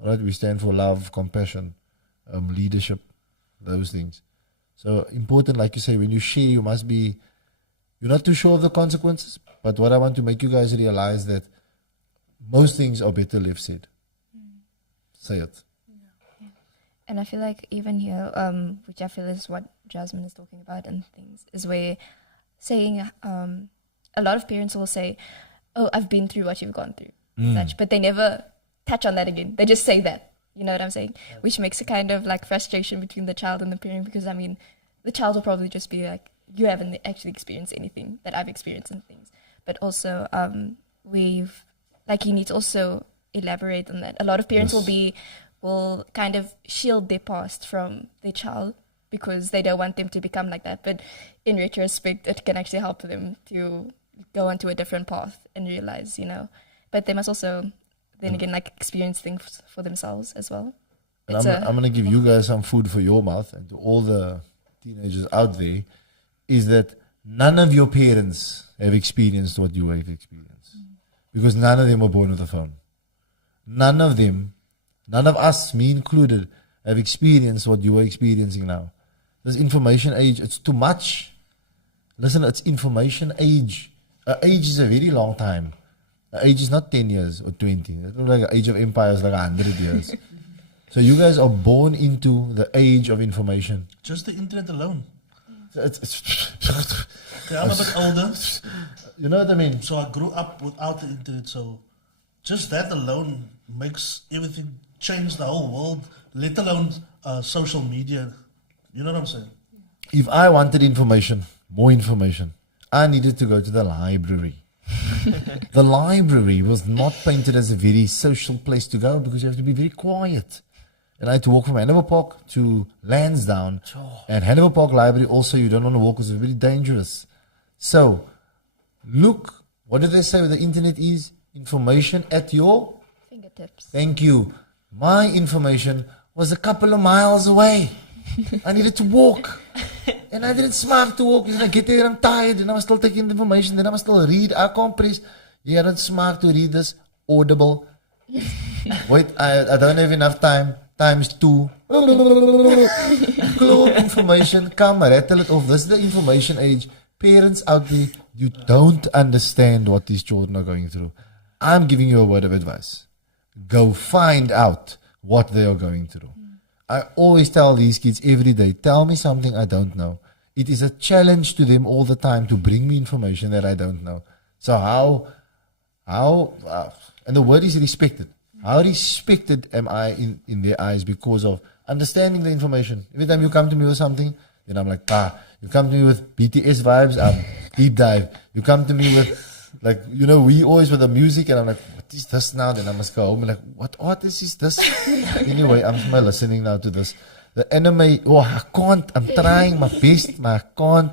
All right, we stand for love, compassion, leadership, those things. So important, like you say, when you share, you're not too sure of the consequences. But what I want to make you guys realize that most things are better left said. Say it. And I feel like even here, which I feel is what Jasmine is talking about and things, is where saying, a lot of parents will say, oh, I've been through what you've gone through, such, but they never touch on that again. They just say that, you know what I'm saying? Which makes a kind of like frustration between the child and the parent, because I mean, the child will probably just be like, you haven't actually experienced anything that I've experienced and things. But also, you need to also elaborate on that. A lot of parents will kind of shield their past from their child because they don't want them to become like that. But in retrospect, it can actually help them to go onto a different path and realize, but they must also, then again, like experience things for themselves as well. And I'm going to give you guys some food for your mouth, and to all the teenagers out there, is that none of your parents have experienced what you have experienced. Because none of them were born with a phone. None of us, me included, have experienced what you are experiencing now. This information age, it's too much. Listen, it's information age. Age is a very long time. Age is not 10 years or 20. It's not like the age of empire is like 100 years. So you guys are born into the age of information. Just the internet alone. Okay, I'm a bit older, you know what I mean? so I grew up without the internet. So just that alone makes everything change the whole world, let alone social media. You know what I'm saying? If I wanted information, more information, I needed to go to the library. The library was not painted as a very social place to go because you have to be very quiet. And I had to walk from Hanover Park to Lansdowne. And Hanover Park Library also, you don't want to walk because it's very dangerous. So look what do they say the internet is? Information at your Fingertips. thank you. My information was a couple of miles away. I needed to walk. And I didn't smart to walk because I get there, I'm tired, and I was still taking the information, then I must still read. I can't press. Yeah, I don't smart to read this. Audible. Wait, I don't have enough time. Times 2. Globe information. Come, rattle it off. This is the information age. Parents out there, you don't understand what these children are going through. I'm giving you a word of advice. Go find out what they are going through. I always tell these kids every day, tell me something I don't know. It is a challenge to them all the time to bring me information that I don't know. So and the word is respected. How respected am I in their eyes because of understanding the information? Every time you come to me with something, then I'm like, you come to me with BTS vibes, I'm deep dive. You come to me with, like, we always with the music, and I'm like, what is this now? Then I must go home and like, what artist is this? Anyway, I'm listening now to this. The anime, I can't, I'm trying my best, but I can't.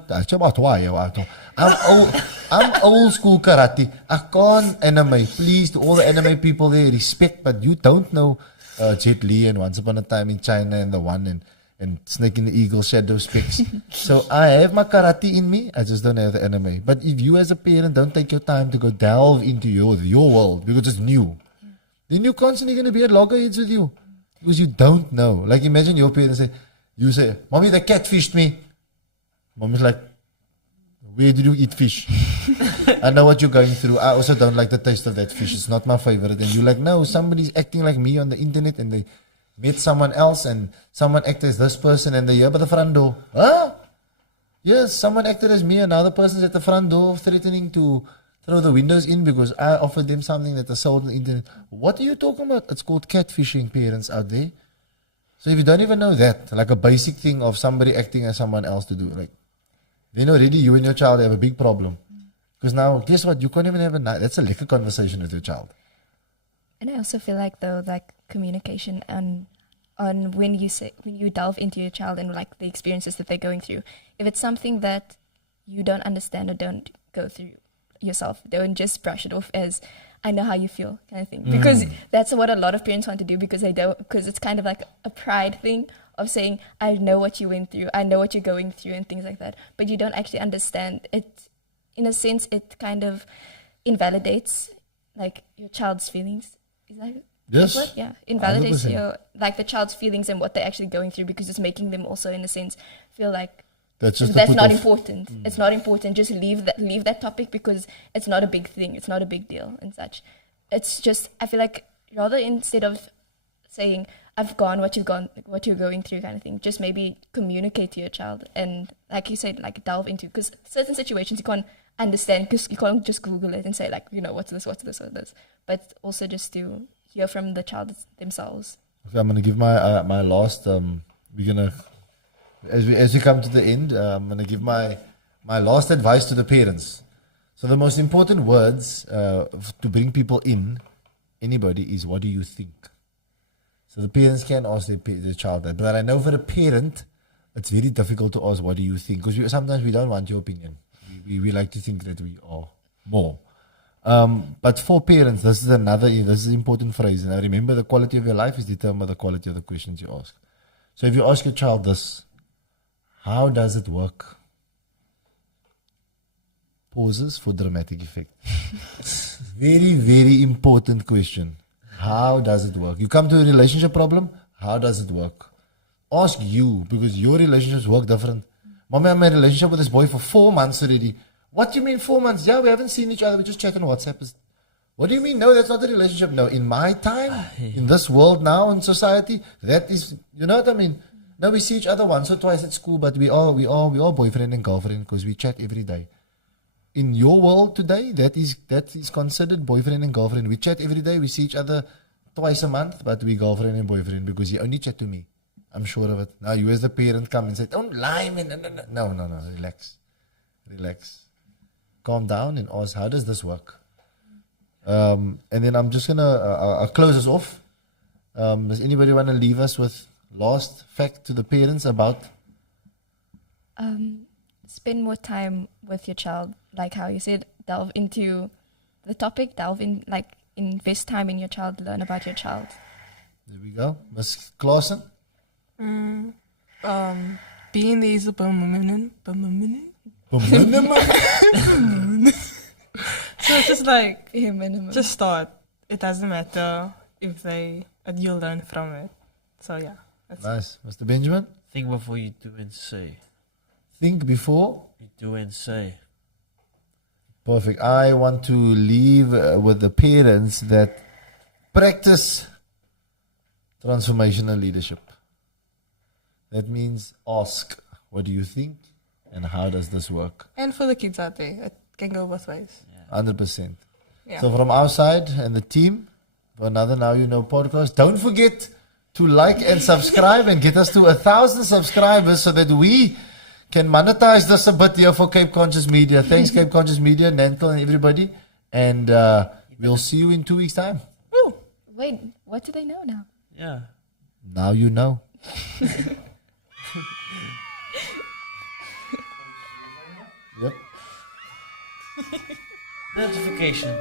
I'm old school karate. I can't anime. Please, to all the anime people there, respect, but you don't know Jet Li and Once Upon a Time in China and the one and Snake in the Eagle, Shadow Specs. So I have my karate in me, I just don't have the anime. But if you as a parent don't take your time to go delve into your world because it's new, then you're constantly going to be at loggerheads with you because you don't know. Like imagine your parents you say, Mommy, they catfished me. Mommy's like, where did you eat fish? I know what you're going through. I also don't like the taste of that fish. It's not my favorite. And you're like, no, somebody's acting like me on the internet and they met someone else and someone acted as this person and they're here by the front door. Huh? Yes, someone acted as me, another person's at the front door threatening to throw the windows in because I offered them something that I sold on the internet. What are you talking about? It's called catfishing, parents out there. So if you don't even know that, like a basic thing of somebody acting as someone else to do, like, then already you and your child have a big problem. Because now, guess what? You can't even have that's a liquor conversation with your child. And I also feel like though, like communication on when you delve into your child and like the experiences that they're going through. If it's something that you don't understand or don't go through yourself, don't just brush it off as I know how you feel kind of thing. Because that's what a lot of parents want to do because it's kind of like a pride thing of saying, I know what you went through, I know what you're going through and things like that. But you don't actually understand it. In a sense, it kind of invalidates like your child's feelings. Is that Yes. what? Yeah. Invalidates 100%. the child's feelings and what they're actually going through because it's making them also in a sense feel like That's just that's not important. It's not important. Just leave that topic because it's not a big thing. It's not a big deal and such. It's just I feel like rather instead of saying I've gone what you're going through kind of thing, just maybe communicate to your child and like you said, like delve into because certain situations you can't understand because you can't just Google it and say like what's this, but also just to hear from the child themselves. Okay, I'm gonna give my last. We're gonna as we come to the end. I'm gonna give my last advice to the parents. So the most important words to bring people in, anybody, is what do you think. So the parents can ask their child that, but I know for a parent, it's very difficult to ask what do you think because sometimes we don't want your opinion. We like to think that we are more. But for parents, this is an important phrase. And I remember the quality of your life is determined by the quality of the questions you ask. So if you ask your child this, how does it work? Pauses for dramatic effect. Very, very important question. How does it work? You come to a relationship problem, how does it work? Ask you, because your relationships work different. Mommy, I'm in a relationship with this boy for 4 months already. What do you mean 4 months? Yeah, we haven't seen each other. We just chat on WhatsApp. What do you mean? No, that's not a relationship. No, in my time, in this world now, in society, that is, you know what I mean? No, we see each other once or twice at school, but we are boyfriend and girlfriend because we chat every day. In your world today, that is considered boyfriend and girlfriend. We chat every day. We see each other twice a month, but we girlfriend and boyfriend because you only chat to me. I'm sure of it. Now you as the parent come and say, don't lie, man. No. Relax. Calm down and ask, how does this work? And then I'm just going to close us off. Does anybody want to leave us with last fact to the parents about? Spend more time with your child, like how you said, delve into the topic, delve in, like invest time in your child, learn about your child. There we go. Miss Clausen? Being there is a bum. So it's just like, Bare minimum. just start. It doesn't matter if you'll learn from it. So yeah. That's Nice. Mr. Benjamin? Think before you do and say. Think before. You do and say. Perfect. I want to leave with the parents that practice transformational leadership. That means ask, what do you think and how does this work? And for the kids out there, it can go both ways. 100%. Yeah. So from our side and the team, for another Now You Know podcast, don't forget to like and subscribe and get us to 1,000 subscribers so that we can monetize this a bit here for Cape Conscious Media. Thanks, Cape Conscious Media, Nantel and everybody. And we'll see you in 2 weeks' time. Woo! Wait, what do they know now? Yeah. Now you know. Yep. Notification.